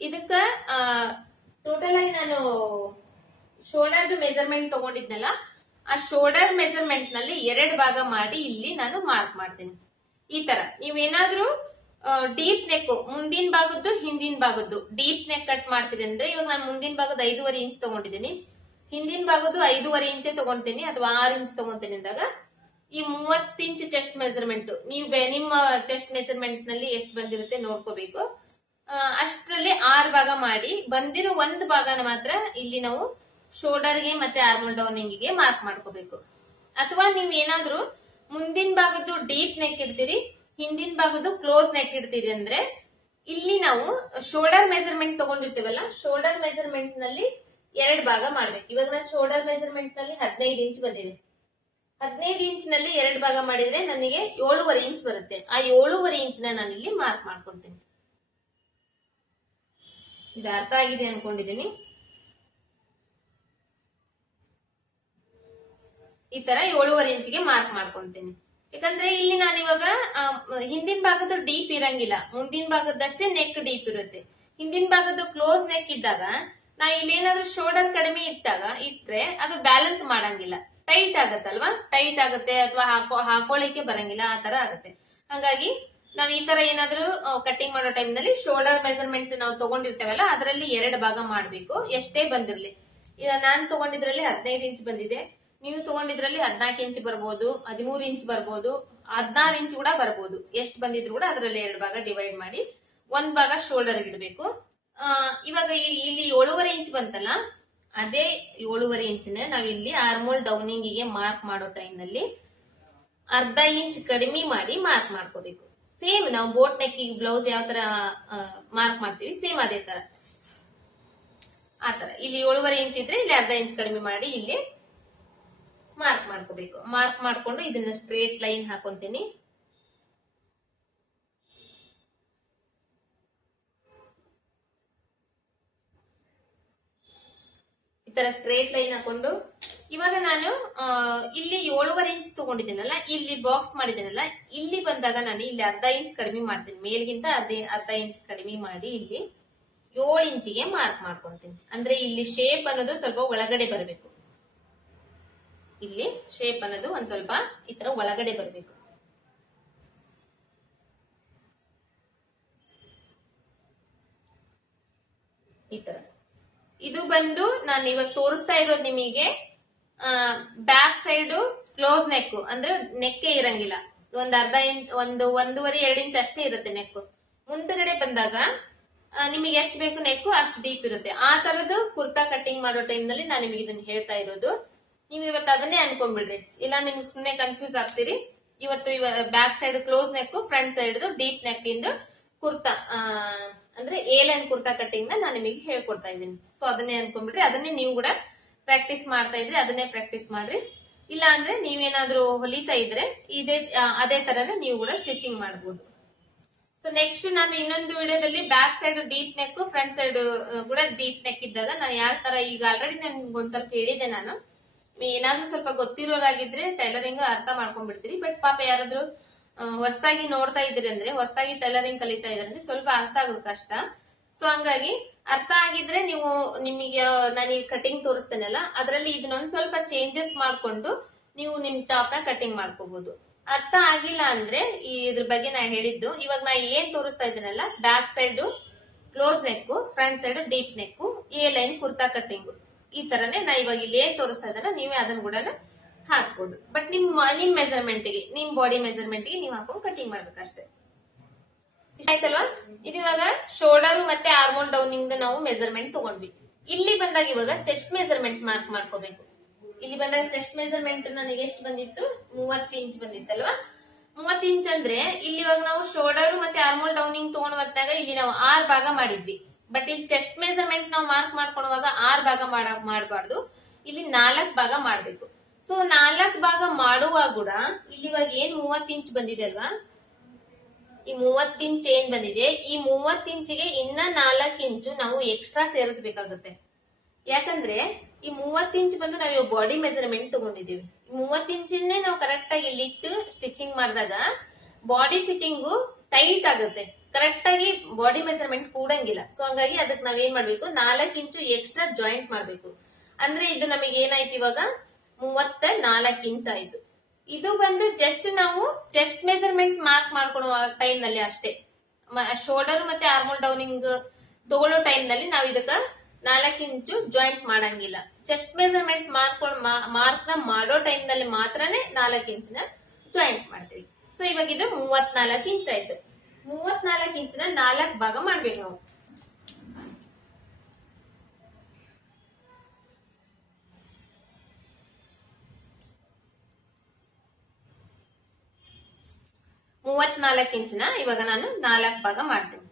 ಇದಕ್ಕ ಟೋಟಲ್ ಆಗಿ ನಾನು ಶೋಲ್ಡರ್ ಮೆಜರ್ಮೆಂಟ್ ತಗೊಂಡಿದ್ನಲ್ಲ, ಆ ಶೋಲ್ಡರ್ ಮೆಜರ್ಮೆಂಟ್ ನಲ್ಲಿ 2 ಭಾಗ ಮಾಡಿ ಇಲ್ಲಿ ನಾನು ಮಾರ್ಕ್ ಮಾಡ್ತೀನಿ. ಈ ತರ ನೀವೇನಾದ್ರೂ ಡೀಪ್ ನೆಕ್ ಮುಂದಿನ ಭಾಗದ್ದು ಹಿಂದಿನ ಭಾಗದ್ದು ಡೀಪ್ ನೆಕ್ ಕಟ್ ಮಾಡ್ತೀರಿ ಅಂದ್ರೆ, ಇವಾಗ ನಾನು ಮುಂದಿನ ಭಾಗದ 5.5 ಇಂಚ್ ತಗೊಂಡಿದ್ದೀನಿ, ಹಿಂದಿನ ಭಾಗದ್ದು 5.5 ಇಂಚೆ ತಗೊಂತೀನಿ ಅಥವಾ 6 ಇಂಚ್ ತಗೊಂತೀನಿ ಅಂದಾಗ ಈ 30 ಇಂಚ್ ಚೆಸ್ಟ್ ಮೆಜರ್ಮೆಂಟ್ ನೀವು ನಿಮ್ಮ ಚೆಸ್ಟ್ ಮೆಜರ್ಮೆಂಟ್ ನಲ್ಲಿ ಎಷ್ಟು ಬಂದಿರುತ್ತೆ ನೋಡ್ಕೋಬೇಕು. ಅಷ್ಟರಲ್ಲಿ 6 ಭಾಗ ಮಾಡಿ ಬಂದಿರೋ 1 ಭಾಗನ ಮಾತ್ರ ಇಲ್ಲಿ ನಾವು ಶೋಲ್ಡರ್ಗೆ ಮತ್ತೆ ಆರ್ಮೋಲ್ ಡೌನಿಂಗ್ ಗೆ ಮಾರ್ಕ್ ಮಾಡ್ಕೋಬೇಕು. ಅಥವಾ ನೀವ್ ಏನಾದ್ರೂ ಮುಂದಿನ ಭಾಗದ್ದು ಡೀಪ್ ನೆಕ್ ಇಡ್ತೀರಿ, ಹಿಂದಿನ ಭಾಗದ್ದು ಕ್ಲೋಸ್ ನೆಕ್ ಇಡ್ತೀರಿ ಅಂದ್ರೆ ಇಲ್ಲಿ ನಾವು ಶೋಲ್ಡರ್ ಮೆಜರ್ಮೆಂಟ್ ತಗೊಂಡಿರ್ತೀವಲ್ಲ, ಶೋಲ್ಡರ್ ಮೆಜರ್ಮೆಂಟ್ ನಲ್ಲಿ 2 ಭಾಗ ಮಾಡ್ಬೇಕು. ಇವಾಗ ನಾನು ಶೋಲ್ಡರ್ ಮೆಜರ್ಮೆಂಟ್ ನಲ್ಲಿ 15 ಇಂಚ್ ಬಂದಿದೆ, 15 ಇಂಚ್ ನಲ್ಲಿ 2 ಭಾಗ ಮಾಡಿದ್ರೆ ನನಗೆ 7.5 ಇಂಚ್ ಬರುತ್ತೆ. ಆ 7.5 ಇಂಚ್ ನಾನು ಇಲ್ಲಿ ಮಾರ್ಕ್ ಮಾಡ್ಕೊಳ್ತೀನಿ. ಇದು ಅರ್ಥ ಆಗಿದೆ ಅನ್ಕೊಂಡಿದ್ದೀನಿ. ಈ ತರ 7.5 ಇಂಚ್ಗೆ ಮಾರ್ಕ್ ಮಾಡ್ಕೊಂತೀನಿ. ಯಾಕಂದ್ರೆ ಇಲ್ಲಿ ನಾನು ಇವಾಗ ಹಿಂದಿನ ಭಾಗದ ಡೀಪ್ ಇರಂಗಿಲ್ಲ, ಮುಂದಿನ ಭಾಗದಷ್ಟೇ ನೆಕ್ ಡೀಪ್ ಇರುತ್ತೆ. ಹಿಂದಿನ ಭಾಗದ ಕ್ಲೋಸ್ ನೆಕ್ ಇದ್ದಾಗ ನಾ ಇಲ್ಲಿ ಏನಾದ್ರೂ ಶೋಲ್ಡರ್ ಕಡಿಮೆ ಇಟ್ರೆ ಅದು ಬ್ಯಾಲೆನ್ಸ್ ಮಾಡಂಗಿಲ್ಲ, ಟೈಟ್ ಆಗತ್ತಲ್ವಾ, ಟೈಟ್ ಆಗುತ್ತೆ ಅಥವಾ ಹಾಕೊಳ್ಳಿಕ್ಕೆ ಬರಂಗಿಲ್ಲ, ಆ ತರ ಆಗುತ್ತೆ. ಹಾಗಾಗಿ ನಾವ್ ಈ ತರ ಏನಾದ್ರೂ ಕಟಿಂಗ್ ಮಾಡೋ ಟೈಮ್ ನಲ್ಲಿ ಶೋಲ್ಡರ್ ಮೆಜರ್ಮೆಂಟ್ ನಾವು ತಗೊಂಡಿರ್ತೇವಲ್ಲ ಅದರಲ್ಲಿ 2 ಭಾಗ ಮಾಡ್ಬೇಕು, ಎಷ್ಟೇ ಬಂದಿರ್ಲಿ. ಈಗ ನಾನು ತಗೊಂಡಿದ್ರಲ್ಲಿ 15 ಇಂಚ್ ಬಂದಿದೆ, ನೀವು ತಗೊಂಡಿದ್ರಲ್ಲಿ 14 ಇಂಚ್ ಬರ್ಬೋದು, 13 ಇಂಚ್ ಬರ್ಬೋದು, 16 ಇಂಚ್ ಕೂಡ ಬರ್ಬೋದು. ಎಷ್ಟು ಬಂದಿದ್ರು ಕೂಡ ಅದರಲ್ಲಿ 2 ಭಾಗ ಡಿವೈಡ್ ಮಾಡಿ 1 ಭಾಗ ಶೋಲ್ಡರ್ ಇಡಬೇಕು. ಇವಾಗ ಇಲ್ಲಿ 7.5 ಇಂಚ್ ಬಂತಲ್ಲ, ಅದೇ 7.5 ಇಂಚಿನ ನಾವ್ ಇಲ್ಲಿ ಆರ್ಮೋಲ್ ಡೌನಿಂಗ್ ಗೆ ಮಾರ್ಕ್ ಮಾಡೋ ಟೈಮ್ ನಲ್ಲಿ ಅರ್ಧ ಇಂಚ್ ಕಡಿಮೆ ಮಾಡಿ ಮಾರ್ಕ್ ಮಾಡ್ಕೋಬೇಕು. ಸೇಮ್ ನಾವು ಬೋಟ್ ನೆಕ್ ಬ್ಲೌಸ್ ಯಾವ ತರ ಮಾರ್ಕ್ ಮಾಡ್ತೀವಿ ಸೇಮ್ ಅದೇ ತರ, ಆ ತರ ಇಲ್ಲಿ 7.5 ಇಂಚ್ ಇದ್ರೆ ಇಲ್ಲಿ ಅರ್ಧ ಇಂಚ್ ಕಡಿಮೆ ಮಾಡಿ ಇಲ್ಲಿ ಮಾರ್ಕ್ ಮಾಡ್ಕೋಬೇಕು. ಮಾರ್ಕ್ ಮಾಡ್ಕೊಂಡು ಇದನ್ನ ಸ್ಟ್ರೇಟ್ ಲೈನ್ ಹಾಕೊಂತೀನಿ. ಈ ತರ ಸ್ಟ್ರೇಟ್ ಲೈನ್ ಹಾಕೊಂಡು ಇವಾಗ ನಾನು ಇಲ್ಲಿ 7.5 ಇಂಚ್ ತಗೊಂಡಿದ್ದೀನಲ್ಲ, ಇಲ್ಲಿ ಬಾಕ್ಸ್ ಮಾಡಿದ್ದೀನಲ್ಲ, ಇಲ್ಲಿ ಬಂದಾಗ ನಾನು ಇಲ್ಲಿ ಅರ್ಧ ಇಂಚ್ ಕಡಿಮೆ ಮಾಡ್ತೀನಿ, ಮೇಲ್ಗಿಂತ ಅರ್ಧ ಇಂಚ್ ಕಡಿಮೆ ಮಾಡಿ ಇಲ್ಲಿ 7 ಇಂಚಿಗೆ ಮಾರ್ಕ್ ಮಾಡ್ಕೊಂತೀನಿ. ಅಂದ್ರೆ ಇಲ್ಲಿ ಶೇಪ್ ಅನ್ನೋದು ಸ್ವಲ್ಪ ಒಳಗಡೆ ಬರಬೇಕು, ಇಲ್ಲಿ ಶೇಪ್ ಅನ್ನೋದು ಒಂದ್ ಸ್ವಲ್ಪ ಈ ತರ ಒಳಗಡೆ ಬರಬೇಕು. ಈ ತರ ಇದು ಬಂದು ನಾನು ಇವಾಗ ತೋರಿಸ್ತಾ ಇರೋದು ನಿಮಗೆ ಬ್ಯಾಕ್ ಸೈಡ್ ಕ್ಲೋಸ್ ನೆಕ್, ಅಂದ್ರೆ ನೆಕ್ಕೆ ಇರಂಗಿಲ್ಲ, ಒಂದ್ ಅರ್ಧ ಇಂಚ್ 1.5-2 ಇಂಚ್ ಅಷ್ಟೇ ಇರುತ್ತೆ ನೆಕ್. ಮುಂದಗಡೆ ಬಂದಾಗ ನಿಮಗೆ ಎಷ್ಟು ಬೇಕು ನೆಕ್ ಅಷ್ಟು ಡೀಪ್ ಇರುತ್ತೆ. ಆ ತರದ್ದು ಕುರ್ತಾ ಕಟಿಂಗ್ ಮಾಡೋ ಟೈಮ್ ನಲ್ಲಿ ನಾನು ನಿಮಗೆ ಇದನ್ನ ಹೇಳ್ತಾ ಇರೋದು. ನೀವು ಇವತ್ತು ಅದನ್ನೇ ಅನ್ಕೊಂಡ್ಬಿಡ್ರಿ, ಇಲ್ಲ ನಿಮ್ಗೆ ಸುಮ್ಮನೆ ಕನ್ಫ್ಯೂಸ್ ಆಗ್ತೀರಿ. ಇವತ್ತು back side close neck, front side deep neck ಇಂದು ಕುರ್ತಾ ಅಂದ್ರೆ ಎ ಲೈನ್ ಕುರ್ತಾ ಕಟಿಂಗ್ ನಾನು ನಿಮಗೆ ಹೇಳ್ಕೊಡ್ತಾ ಇದ್ದೀನಿ. ಸೊ ಅದನ್ನೇ ಅನ್ಕೊಂಡ್ಬಿಡ್ರಿ, ಅದನ್ನೇ ನೀವು ಕೂಡ ಪ್ರಾಕ್ಟೀಸ್ ಮಾಡ್ತಾ ಇದ್ರಿ, ಅದನ್ನೇ ಪ್ರಾಕ್ಟೀಸ್ ಮಾಡ್ರಿ. ಇಲ್ಲ ಅಂದ್ರೆ ನೀವೇನಾದ್ರೂ ಹೊಲಿತಾ ಇದ್ರೆ ಅದೇ ತರನೇ ನೀವು ಕೂಡ ಸ್ಟಿಚಿಂಗ್ ಮಾಡಬಹುದು. ಸೊ ನೆಕ್ಸ್ಟ್ ನಾನು ಇನ್ನೊಂದು ವಿಡಿಯೋದಲ್ಲಿ back side deep neck, front side ಕೂಡ ಡೀಪ್ ನೆಕ್ ಇದ್ದಾಗ ನಾನು ಯಾವ ತರ, ಈಗ ಆಲ್ರೆಡಿ ನನ್ಗೊಂದ್ ಸ್ವಲ್ಪ ಹೇಳಿದೆ. ನಾನು ಏನಾದ್ರೂ ಸ್ವಲ್ಪ ಗೊತ್ತಿರೋರಾಗಿದ್ರೆ ಟೈಲರಿಂಗ್ ಅರ್ಥ ಮಾಡ್ಕೊಂಡ್ಬಿಡ್ತೀರಿ. ಬಟ್ ಪಾಪ ಯಾರಾದ್ರೂ ಹೊಸದಾಗಿ ನೋಡ್ತಾ ಇದ್ರಿ ಅಂದ್ರೆ, ಹೊಸದಾಗಿ ಟೈಲರಿಂಗ್ ಕಲಿತಾ ಇದ್ರಿ ಅಂದ್ರೆ ಸ್ವಲ್ಪ ಅರ್ಥ ಆಗೋದು ಕಷ್ಟ. ಸೊ ಹಂಗಾಗಿ ಅರ್ಥ ಆಗಿದ್ರೆ ನೀವು ನಿಮಗೆ ನಾನು ಈ ಕಟಿಂಗ್ ತೋರಿಸ್ತೇನಲ್ಲ ಅದರಲ್ಲಿ ಇದನ್ನೊಂದ್ ಸ್ವಲ್ಪ ಚೇಂಜಸ್ ಮಾಡ್ಕೊಂಡು ನೀವು ನಿಮ್ ಟಾಪ್ ನ ಕಟಿಂಗ್ ಮಾಡ್ಕೋಬಹುದು. ಅರ್ಥ ಆಗಿಲ್ಲ ಅಂದ್ರೆ ಇದ್ರ ಬಗ್ಗೆ ನಾ ಹೇಳಿದ್ದು, ಇವಾಗ ನಾ ಏನ್ ತೋರಿಸ್ತಾ ಇದ್ದೀನಲ್ಲ, back side close neck, front side deep neck, A line kurta cutting, ಈ ತರನೇ ನಾ ಇವಾಗ ಇಲ್ಲಿ ಏನ್ ತೋರಿಸ್ತಾ ಇದ್ದಾನ ನೀವೇ ಅದನ್ನ ಕೂಡ ಹಾಕ್ಬೋದು. ಬಟ್ ನಿಮ್ ಮೆಜರ್ಮೆಂಟ್ಗೆ, ನಿಮ್ ಬಾಡಿ ಮೆಜರ್ಮೆಂಟ್ಗೆ ನೀವು ಹಾಕೊಂಡು ಕಟಿಂಗ್ ಮಾಡ್ಬೇಕಷ್ಟೇ. ಆಯ್ತಲ್ವಾ? ಇದು ಇವಾಗ ಶೋಲ್ಡರ್ ಮತ್ತೆ ಆರ್ಮೋಲ್ ಡೌನಿಂಗ್ ನಾವು ಮೆಜರ್ಮೆಂಟ್ ತಗೊಂಡ್ವಿ. ಇಲ್ಲಿ ಬಂದಾಗ ಇವಾಗ ಚೆಸ್ಟ್ ಮೆಜರ್ಮೆಂಟ್ ಮಾರ್ಕ್ ಮಾಡ್ಕೋಬೇಕು. ಇಲ್ಲಿ ಬಂದಾಗ ಚೆಸ್ಟ್ ಮೆಜರ್ಮೆಂಟ್ ನನಗೆ ಎಷ್ಟು ಬಂದಿತ್ತು? 30 ಇಂಚ್ ಬಂದಿತ್ತಲ್ವಾ? 30 ಇಂಚ್ ಅಂದ್ರೆ ಇಲ್ಲಿ ಇವಾಗ ನಾವು ಶೋಲ್ಡರ್ ಮತ್ತೆ ಆರ್ಮೋಲ್ ಡೌನಿಂಗ್ ತಗೊಂಡ್ ಬಂದಾಗ ಇಲ್ಲಿ ನಾವು 6 ಭಾಗ ಮಾಡಿದ್ವಿ. ಬಟ್ ಇಲ್ಲಿ ಚೆಸ್ಟ್ ಮೆಜರ್ಮೆಂಟ್ ನಾವು ಮಾರ್ಕ್ ಮಾಡ್ಕೊಳ್ಳುವಾಗ 6 ಭಾಗ ಮಾಡಬಾರ್ದು, ಇಲ್ಲಿ 4 ಭಾಗ ಮಾಡ್ಬೇಕು. ಸೊ 4 ಭಾಗ ಮಾಡುವಾಗ ಕೂಡ ಇಲ್ಲಿ ಇವಾಗ ಏನ್ 30 ಇಂಚ್ ಬಂದಿದೆ ಅಲ್ವಾ, ಈ 30 ಇಂಚ್ ಏನ್ ಬಂದಿದೆ, ಈ 30 ಇಂಚಿಗೆ ಇನ್ನ 4 ಇಂಚು ನಾವು ಎಕ್ಸ್ಟ್ರಾ ಸೇರಿಸಬೇಕಾಗುತ್ತೆ. ಯಾಕಂದ್ರೆ ಈ 30 ಇಂಚ್ ಬಂದು ನಾವು ಬಾಡಿ ಮೆಜರ್ಮೆಂಟ್ ತಗೊಂಡಿದೀವಿ. 30 ಇಂಚನ್ನೇ ನಾವು ಕರೆಕ್ಟ್ ಆಗಿ ಇಲ್ಲಿ ಇಟ್ಟು ಸ್ಟಿಚಿಂಗ್ ಮಾಡಿದಾಗ ಬಾಡಿ ಫಿಟ್ಟಿಂಗು ಟೈಟ್ ಆಗುತ್ತೆ, ಕರೆಕ್ಟ್ ಆಗಿ ಬಾಡಿ ಮೆಜರ್ಮೆಂಟ್ ಕೂಡಂಗಿಲ್ಲ. ಸೊ ಹಂಗಾಗಿ ಅದಕ್ಕೆ ನಾವೇನ್ ಮಾಡ್ಬೇಕು, 4 ಇಂಚು ಎಕ್ಸ್ಟ್ರಾ ಜಾಯಿಂಟ್ ಮಾಡ್ಬೇಕು. ಅಂದ್ರೆ ಇದು ನಮಗೆ ಏನಾಯ್ತು ಇವಾಗ 34 ಇಂಚ್ ಆಯ್ತು. ಇದು ಬಂದು ಜಸ್ಟ್ ನಾವು ಚೆಸ್ಟ್ ಮೆಜರ್ಮೆಂಟ್ ಮಾರ್ಕ್ ಮಾಡ್ಕೊಳ್ಳುವ ಟೈಮ್ ನಲ್ಲಿ ಅಷ್ಟೇ. ಶೋಲ್ಡರ್ ಮತ್ತೆ ಆರ್ಮೋಲ್ ಡೌನಿಂಗ್ ತಗೊಳ್ಳೋ ಟೈಮ್ ನಲ್ಲಿ ನಾವು ಇದಕ್ಕ 4 ಇಂಚು ಜಾಯಿಂಟ್ ಮಾಡಂಗಿಲ್ಲ. ಚೆಸ್ಟ್ ಮೆಜರ್ಮೆಂಟ್ ಮಾರ್ಕ್ ನ ಮಾಡೋ ಟೈಮ್ ನಲ್ಲಿ ಮಾತ್ರನೇ 4 ಇಂಚಿನ ಜಾಯಿಂಟ್ ಮಾಡ್ತೀವಿ. ಸೊ ಇವಾಗ ಇದು 34 ಇಂಚ್ ಆಯ್ತು. 34 ಇಂಚಿನ 4 ಭಾಗ ಮಾಡ್ಬೇಕು ನಾವು. ಇಂಚಿನ ಇವಾಗ ನಾನು 4 ಭಾಗ ಮಾಡ್ತೀನಿ.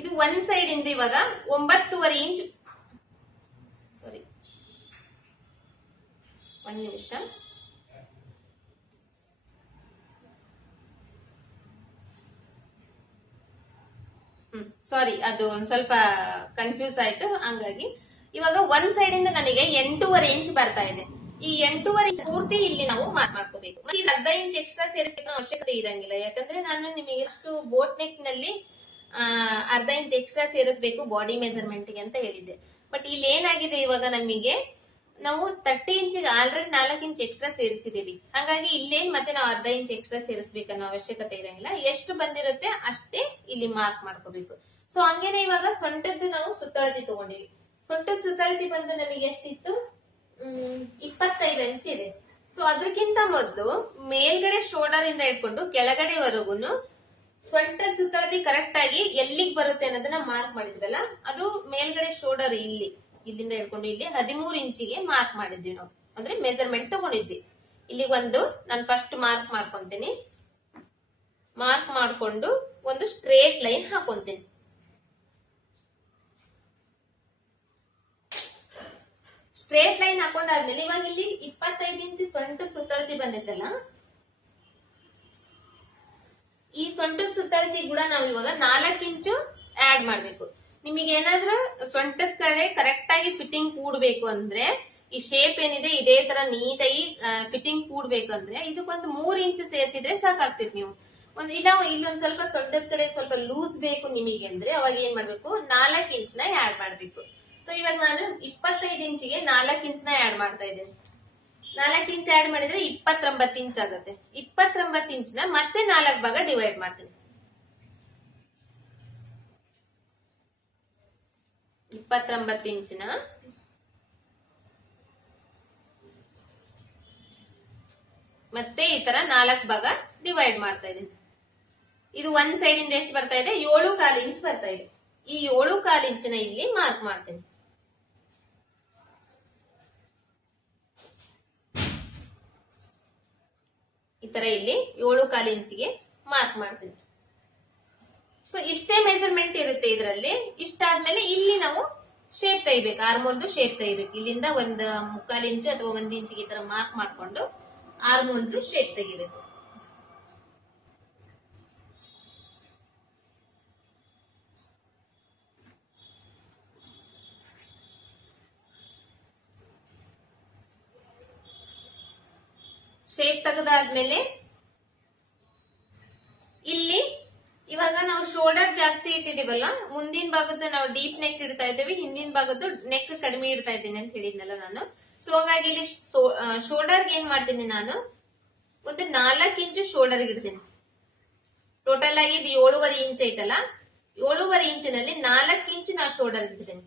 ಇದು ಒಂದ್ ಸೈಡ್ ಇಂದ ಇವಾಗ 9.5 ಇಂಚ್, ಸಾರಿ ಒಂದ್ ನಿಮಿಷ, ಸಾರಿ ಅದು ಒಂದ್ ಸ್ವಲ್ಪ ಕನ್ಫ್ಯೂಸ್ ಆಯ್ತು. ಹಂಗಾಗಿ ಇವಾಗ ಒಂದ್ ಸೈಡ್ ಇಂದ ನನಗೆ 8.5 ಇಂಚ್ ಬರ್ತಾ ಇದೆ. ಈ 8.5 ಇಂಚ್ ಪೂರ್ತಿ ಇಲ್ಲಿ ನಾವು ಮಾರ್ಕ್ ಮಾಡ್ಕೋಬೇಕು. ಮತ್ತೆ ಇದು 1/2 ಇಂಚ್ ಎಕ್ಸ್ಟ್ರಾ ಸೇರಿಸಬೇಕು ಅವಶ್ಯಕತೆ ಇರಂಗಿಲ್ಲ. ಯಾಕಂದ್ರೆ ನಾನು ನಿಮಗೆ ಅಷ್ಟು ಬೋಟ್ ನೆಕ್ ನಲ್ಲಿ 1/2 ಇಂಚ್ ಎಕ್ಸ್ಟ್ರಾ ಸೇರಿಸಬೇಕು ಬಾಡಿ ಮೆಜರ್ಮೆಂಟ್ ಗೆ ಅಂತ ಹೇಳಿದ್ದೆ. ಬಟ್ ಇಲ್ಲಿ ಏನಾಗಿದೆ, ಇವಾಗ ನಮಗೆ ನಾವು 30 ಇಂಚಿಗೆ ಆಲ್ರೆಡಿ 4 ಇಂಚ್ ಎಕ್ಸ್ಟ್ರಾ ಸೇರಿಸಿದೀವಿ. ಹಾಗಾಗಿ ಇಲ್ಲೇನ್ ಮತ್ತೆ ನಾವು 1/2 ಇಂಚ್ ಎಕ್ಸ್ಟ್ರಾ ಸೇರಿಸಬೇಕನ್ನೋ ಅವಶ್ಯಕತೆ ಇರಂಗಿಲ್ಲ. ಎಷ್ಟು ಬಂದಿರುತ್ತೆ ಅಷ್ಟೇ ಇಲ್ಲಿ ಮಾರ್ಕ್ ಮಾಡ್ಕೋಬೇಕು. ಸೊ ಹಂಗೇನೆ ಇವಾಗ ಸೊಂಟದ್ದು ನಾವು ಸುತ್ತಳತಿ ತಗೊಂಡಿವಿ. ಸೊಂಟದ ಸುತ್ತಳತಿ ಬಂದು ನಮಗೆ ಎಷ್ಟಿತ್ತು? 25 ಇಂಚ್ ಇದೆ. ಸೊ ಅದಕ್ಕಿಂತ ಮೊದಲು ಮೇಲ್ಗಡೆ ಶೋಲ್ಡರ್ ಇಂದ ಇಟ್ಕೊಂಡು ಕೆಳಗಡೆವರೆಗೂ ಸೊಂಟದ ಸುತ್ತಳತಿ ಕರೆಕ್ಟ್ ಆಗಿ ಎಲ್ಲಿಗೆ ಬರುತ್ತೆ ಅನ್ನೋದನ್ನ ಮಾರ್ಕ್ ಮಾಡಿದ್ವಲ್ಲ, ಅದು ಮೇಲ್ಗಡೆ ಶೋಲ್ಡರ್ ಇಲ್ಲಿಂದ ಇಟ್ಕೊಂಡು ಇಲ್ಲಿ 13 ಇಂಚಿಗೆ ಮಾರ್ಕ್ ಮಾಡಿದ್ವಿ ನಾವು. ಅಂದ್ರೆ ಮೆಜರ್ಮೆಂಟ್ ತಗೊಂಡಿದ್ವಿ. ಇಲ್ಲಿಗೆ ನಾನು ಫಸ್ಟ್ ಮಾರ್ಕ್ ಮಾಡ್ಕೊಂತೀನಿ. ಮಾರ್ಕ್ ಮಾಡ್ಕೊಂಡು ಒಂದು ಸ್ಟ್ರೇಟ್ ಲೈನ್ ಹಾಕೊಂತೀನಿ. ಸ್ಟ್ರೇಟ್ ಲೈನ್ ಹಾಕೊಂಡಾದ್ಮೇಲೆ ಇವಾಗ ಇಲ್ಲಿ 25 ಇಂಚ್ ಸೊಂಟ ಸುತ್ತಳತಿ ಬಂದಿತ್ತಲ್ಲ, ಈ ಸೊಂಟದ ಸುತ್ತಳತಿ ಕೂಡ ನಾವು ಇವಾಗ 4 ಇಂಚು ಆಡ್ ಮಾಡ್ಬೇಕು. ನಿಮಗೆ ಏನಾದ್ರೂ ಸೊಂಟದ ಕಡೆ ಕರೆಕ್ಟ್ ಆಗಿ ಫಿಟ್ಟಿಂಗ್ ಕೂಡ್ಬೇಕು ಅಂದ್ರೆ, ಈ ಶೇಪ್ ಏನಿದೆ ಇದೇ ತರ ನೀಟಾಗಿ ಫಿಟ್ಟಿಂಗ್ ಕೂಡ್ಬೇಕು ಅಂದ್ರೆ ಇದಕ್ಕೊಂದು 3 ಇಂಚ್ ಸೇರಿಸಿದ್ರೆ ಸಾಕಾಗ್ತಿತ್ತು. ನೀವು ಇಲ್ಲೊಂದ್ ಸ್ವಲ್ಪ ಸೊಂಟದ ಕಡೆ ಸ್ವಲ್ಪ ಲೂಸ್ ಬೇಕು ನಿಮಗೆ ಅಂದ್ರೆ ಅವಾಗ ಏನ್ ಮಾಡ್ಬೇಕು, 4 ಇಂಚ್ನ ಆಡ್ ಮಾಡ್ಬೇಕು. ಸೊ ಇವಾಗ ನಾನು 25 ಇಂಚಿಗೆ 4 ಇಂಚ್ನ ಆಡ್ ಮಾಡ್ತಾ ಇದ್ದೇನೆ. 4 ಇಂಚ್ ಆಡ್ ಮಾಡಿದ್ರೆ 29 ಇಂಚ್ ಆಗುತ್ತೆ. 29 ಇಂಚ್ನ ಮತ್ತೆ 4 ಭಾಗ ಡಿವೈಡ್ ಮಾಡ್ತೀನಿ. 29 ಇಂಚಿನ ಮತ್ತೆ ಈ ತರ 4 ಭಾಗ ಡಿವೈಡ್ ಮಾಡ್ತಾ ಇದ್ದೀನಿ. ಇದು ಒಂದ್ ಸೈಡ್ ಇಂದ ಎಷ್ಟು ಬರ್ತಾ ಇದೆ? 7.25 ಇಂಚ್ ಬರ್ತಾ ಇದೆ. ಈ 7.25 ಇಂಚಿನ ಇಲ್ಲಿ ಮಾರ್ಕ್ ಮಾಡ್ತೀನಿ. ಈ ತರ ಇಲ್ಲಿ 7.25 ಇಂಚಿಗೆ ಮಾರ್ಕ್ ಮಾಡ್ತೀನಿ. ಸೊ ಇಷ್ಟೇ ಮೆಜರ್ಮೆಂಟ್ ಇರುತ್ತೆ ಇದರಲ್ಲಿ. ಇಷ್ಟಾದ್ಮೇಲೆ ಇಲ್ಲಿ ನಾವು ಶೇಪ್ ತೆಗಿಬೇಕು, ಆರ್ಮೋಲ್ದು ಶೇಪ್ ತೆಗಿಬೇಕು. ಇಲ್ಲಿಂದ 1.25 ಇಂಚು ಅಥವಾ 1 ಇಂಚಿಗೆ ಈ ತರ ಮಾರ್ಕ್ ಮಾಡ್ಕೊಂಡು ಆರ್ಮೋಲ್ದು ಶೇಪ್ ತೆಗಿಬೇಕು. ಶೇಪ್ ತೆಗೆದಾದ್ಮೇಲೆ ಇಲ್ಲಿ ಇವಾಗ ನಾವು ಶೋಲ್ಡರ್ ಜಾಸ್ತಿ ಇಟ್ಟಿದೀವಲ್ಲ, ಮುಂದಿನ ಭಾಗದ್ದು ನಾವು ಡೀಪ್ ನೆಕ್ ಇಡ್ತಾ ಇದ್ದೀವಿ, ಹಿಂದಿನ ಭಾಗದ್ದು ನೆಕ್ ಕಡಿಮೆ ಇಡ್ತಾ ಇದ್ದೀನಿ ಅಂತ ಹೇಳಿದ್ನಲ್ಲ ನಾನು. ಸೊ ಹಾಗಾಗಿ ಇಲ್ಲಿ ಶೋಲ್ಡರ್ ಏನ್ ಮಾಡ್ತೀನಿ ನಾನು, ಒಂದು 4 ಇಂಚು ಶೋಲ್ಡರ್ ಇಡ್ತೀನಿ. ಟೋಟಲ್ ಆಗಿ ಇದು 7.5 ಇಂಚ್ ಐತಲ್ಲ, 7.5 ಇಂಚಿನಲ್ಲಿ 4 ಇಂಚು ನಾ ಶೋಲ್ಡರ್ ಇಡ್ತೀನಿ.